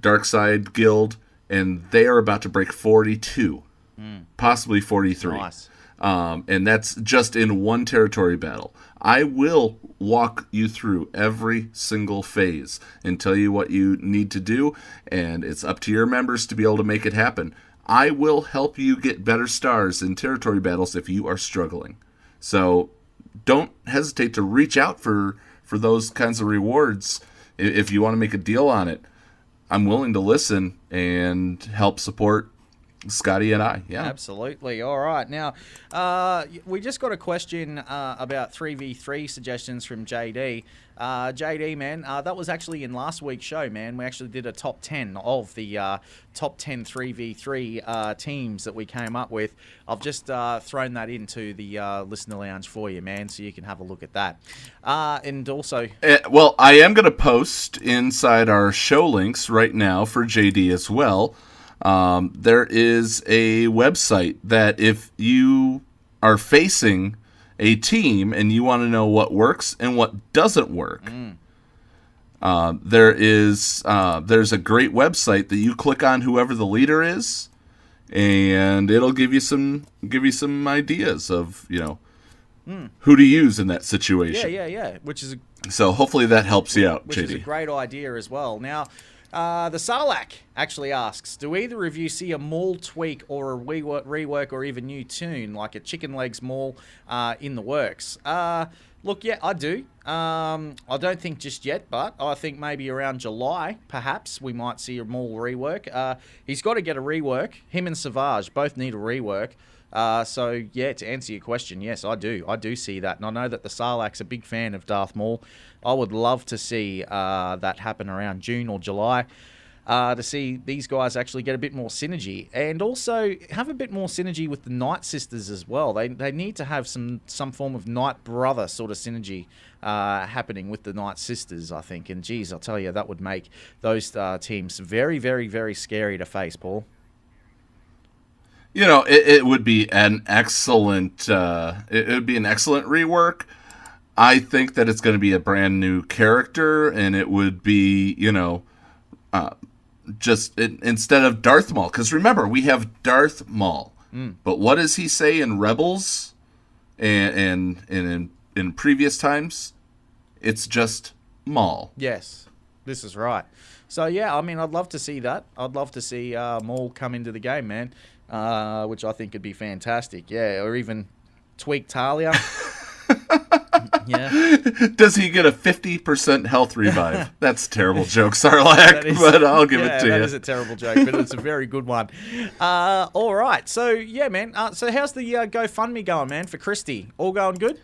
Darkside guild, and they are about to break 42, possibly 43. Nice. And that's just in one territory battle. I will walk you through every single phase and tell you what you need to do, and it's up to your members to be able to make it happen. I will help you get better stars in territory battles if you are struggling. So don't hesitate to reach out for those kinds of rewards if you want to make a deal on it. I'm willing to listen and help support Scotty and I. Yeah, absolutely. All right. Now, we just got a question about 3v3 suggestions from JD. JD, man, that was actually in last week's show, man. We actually did a top 10 of the top 10 3v3 teams that we came up with. I've just thrown that into the listener lounge for you, man, so you can have a look at that. And also... well, I am going to post inside our show links right now for JD as well. There is a website that if you are facing a team and you want to know what works and what doesn't work, there's a great website that you click on whoever the leader is, and it'll give you some ideas of who to use in that situation. Yeah. So hopefully that helps you out, which JD. is a great idea as well. Now. The Sarlacc actually asks, do either of you see a maul tweak or a rework or even new tune, like a chicken legs maul, in the works? Look, yeah, I do. I don't think just yet, but I think maybe around July, perhaps, we might see a maul rework. He's got to get a rework. Him and Savage both need a rework. So, yeah, to answer your question, yes, I do. I do see that. And I know that the Sarlacc's a big fan of Darth Maul. I would love to see that happen around June or July to see these guys actually get a bit more synergy. And also have a bit more synergy with the Night Sisters as well. They need to have some form of Night Brother sort of synergy happening with the Night Sisters, I think. And, geez, I'll tell you, that would make those teams very, very, very scary to face, Paul. It would be an excellent rework. I think that it's going to be a brand new character, and it would be, instead of Darth Maul. Because remember, we have Darth Maul. But what does he say in Rebels and in previous times? It's just Maul. Yes, this is right. So, yeah, I mean, I'd love to see that. I'd love to see Maul come into the game, man, which I think would be fantastic. Yeah, or even tweak Talia. Yeah. Does he get a 50% health revive? That's a terrible joke, Sarlacc, but I'll give it to you. That is a terrible joke, but it's a very good one. All right. So, yeah, man. So how's the GoFundMe going, man, for Christy? All going good?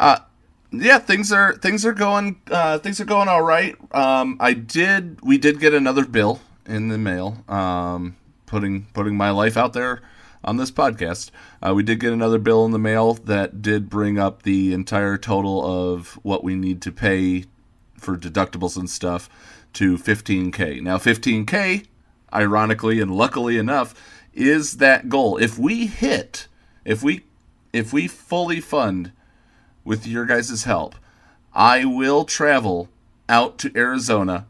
Yeah, things are going all right. We did get another bill in the mail, putting my life out there on this podcast. We did get another bill in the mail that did bring up the entire total of what we need to pay for deductibles and stuff to $15,000. Now, $15,000, ironically and luckily enough, is that goal. If we fully fund with your guys' help, I will travel out to Arizona,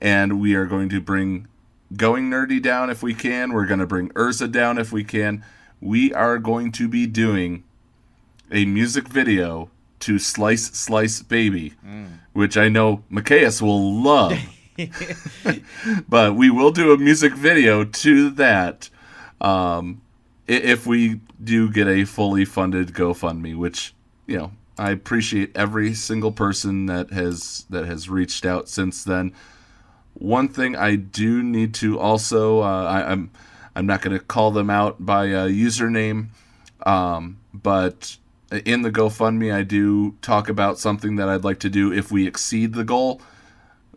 and we are going to bring Going Nerdy down if we can. We're going to bring Urza down if we can. We are going to be doing a music video to Slice Slice Baby, which I know Mikayas will love. But we will do a music video to that if we do get a fully funded GoFundMe, which, I appreciate every single person that has reached out since then. One thing I do need to also, I'm not going to call them out by a username, but in the GoFundMe, I do talk about something that I'd like to do if we exceed the goal.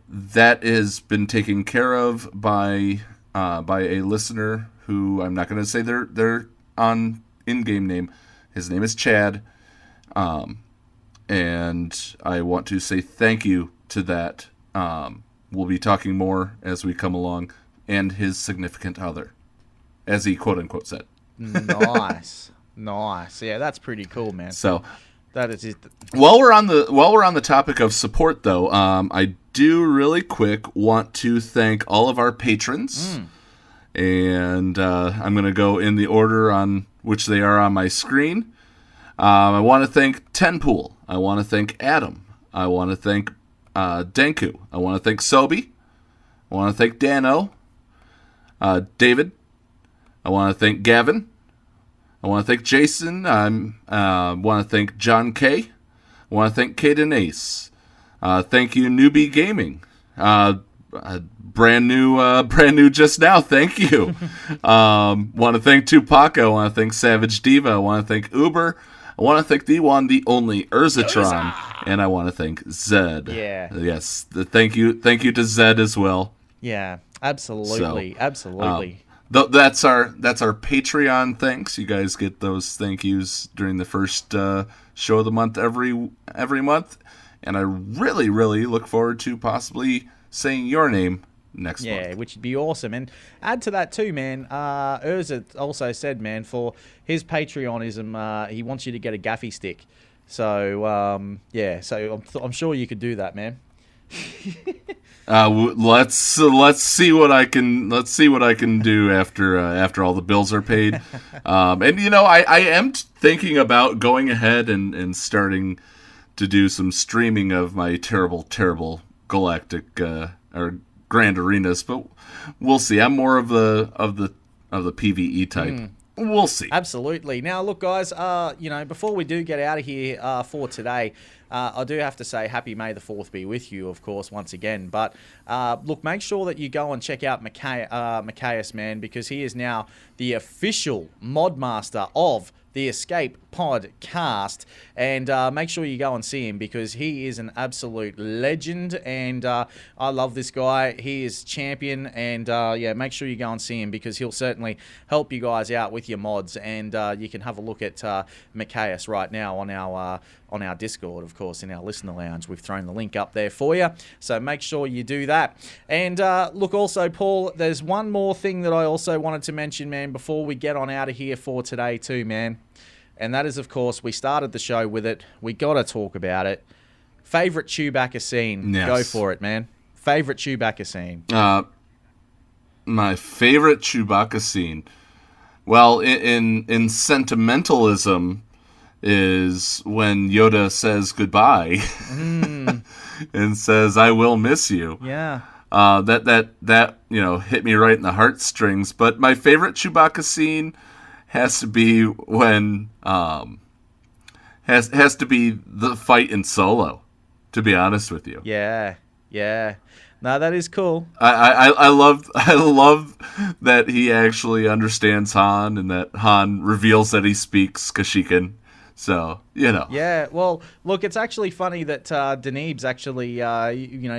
That has been taken care of by a listener who I'm not going to say their on in-game name. His name is Chad, and I want to say thank you to that. We'll be talking more as we come along, and his significant other, as he quote-unquote said. Nice. Yeah, that's pretty cool, man. So that is it. While we're on the topic of support, though, I do really quick want to thank all of our patrons, and I'm going to go in the order on which they are on my screen. I want to thank Tenpool. I want to thank Adam. I want to thank Denku. I want to thank Sobi. I want to thank Dano. David. I want to thank Gavin. I want to thank Jason. I want to thank John K. I want to thank Kaden Ace. Thank you, Newbie Gaming. Brand new just now. Thank you. Want to thank Tupac. I want to thank Savage Diva. I want to thank Uber. I want to thank the one, the only Urzatron, and I want to thank Zed. Yeah. Yes. Thank you to Zed as well. Yeah. Absolutely. Absolutely. That's our Patreon thanks. You guys get those thank yous during the first show of the month every month, and I really, really look forward to possibly saying your name next month. Yeah, which would be awesome. And add to that too, man. Urza also said, man, for his Patreonism, he wants you to get a gaffy stick. So so I'm sure you could do that, man. Let's see what I can do after all the bills are paid. And I am thinking about going ahead and starting to do some streaming of my terrible galactic or grand arenas, but we'll see. I'm more of the PvE type. We'll see. Absolutely. Now, look, guys. Before we do get out of here for today, I do have to say Happy May the 4th be with you, of course, once again. But look, make sure that you go and check out Mikayas, man, because he is now the official mod master of the Escape Podcast, and make sure you go and see him because he is an absolute legend, and I love this guy. He is champion, and make sure you go and see him because he'll certainly help you guys out with your mods, and you can have a look at Mikayas right now on our Discord, of course, in our listener lounge. We've thrown the link up there for you, so make sure you do that. And look, also, Paul, there's one more thing that I also wanted to mention, man, before we get on out of here for today too, man. And that is, of course, we started the show with it. We got to talk about it. Favorite Chewbacca scene. Yes. Go for it, man. Favorite Chewbacca scene. My favorite Chewbacca scene. Well, in sentimentalism is when Yoda says goodbye and says, "I will miss you." Yeah. That hit me right in the heartstrings. But my favorite Chewbacca scene has to be when has to be the fight in Solo, to be honest with you. Yeah. No, that is cool. I love that he actually understands Han, and that Han reveals that he speaks Kashyyykan. So, Yeah, well, look, it's actually funny that Deneb's actually,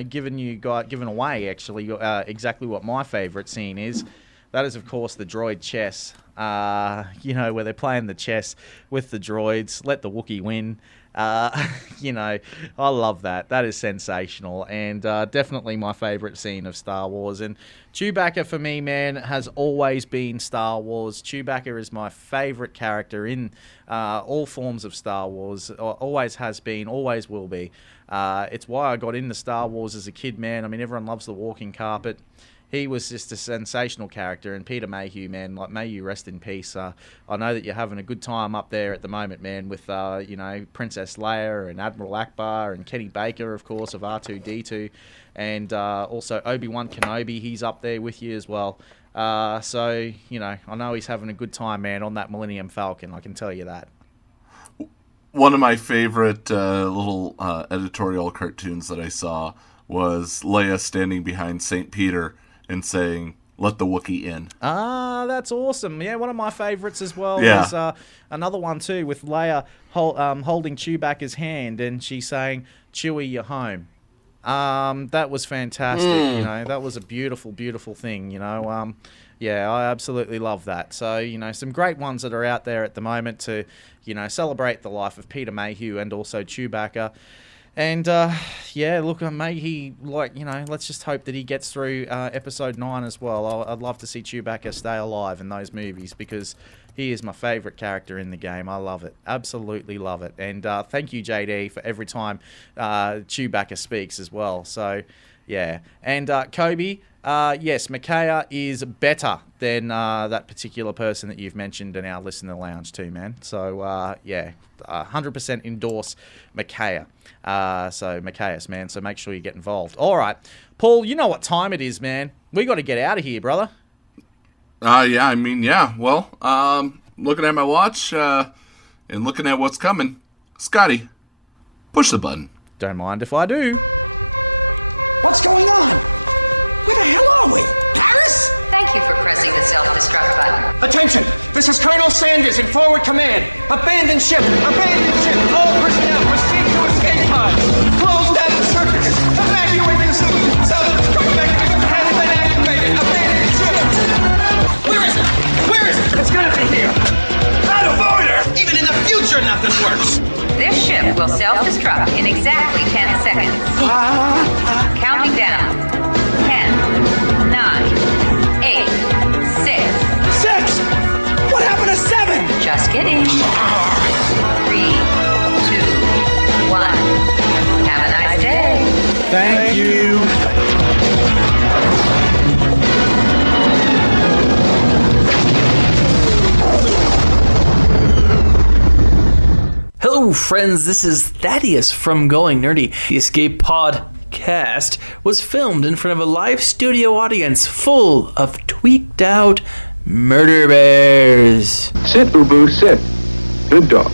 given away, actually, exactly what my favourite scene is. That is, of course, the droid chess. Where they're playing the chess with the droids, let the Wookiee win. I love that. That is sensational, and definitely my favourite scene of Star Wars. And Chewbacca, for me, man, has always been Star Wars. Chewbacca is my favourite character in all forms of Star Wars. Always has been, always will be. It's why I got into Star Wars as a kid, man. I mean, everyone loves the walking carpet. He was just a sensational character, and Peter Mayhew, man, like, may you rest in peace. I know that you're having a good time up there at the moment, man, with, Princess Leia and Admiral Akbar and Kenny Baker, of course, of R2-D2, and also Obi-Wan Kenobi, he's up there with you as well. I know he's having a good time, man, on that Millennium Falcon, I can tell you that. One of my favorite little editorial cartoons that I saw was Leia standing behind St. Peter and saying, "Let the Wookiee in." Ah, that's awesome. Yeah, one of my favorites as well Yeah. was another one too, with Leia holding Chewbacca's hand and she's saying, "Chewie, you're home." That was fantastic. That was a beautiful, beautiful thing. Yeah, I absolutely love that. So, some great ones that are out there at the moment to, celebrate the life of Peter Mayhew and also Chewbacca. And, look, may he, let's just hope that he gets through Episode 9 as well. I'd love to see Chewbacca stay alive in those movies because he is my favourite character in the game. I love it. Absolutely love it. And thank you, JD, for every time Chewbacca speaks as well. So, Yeah. And Kobe, yes, Mikaya is better than that particular person that you've mentioned in our Listen to the Lounge too, man. So, yeah, 100% endorse Mikaya. So, Mikayas, man. So make sure you get involved. All right. Paul, you know what time it is, man. We got to get out of here, brother. Yeah, I mean, yeah. Well, looking at my watch and looking at what's coming, Scotty, push the button. Don't mind if I do. What's going on? Where the hell are we? Paris? Thank you for pressing the self-destruct button. Attention! This is Colonel Sanders in forward command. Abandon ship! Abandon ship! All personnel proceed to escape pods. Close down the circuits. Evacuate the civilians. Self-destruct mechanism has been activated. Abandon ship! Where is it? Where is it? It's gotta be here. Out of order! Even in the future, nothing works. This ship will self-destruct in exactly 10 seconds. Counting down. 10, 9, 8, 6. 6! What happened to 7? Just kidding. 3, 2, 1. Have a nice day. Thank you. Hello, friends. This is Thaddeus from Going Nerdy. The Escape Podcast was filmed in front of a live studio audience full of tweaked out murder bears. Sit, Ubu, sit. Good dog.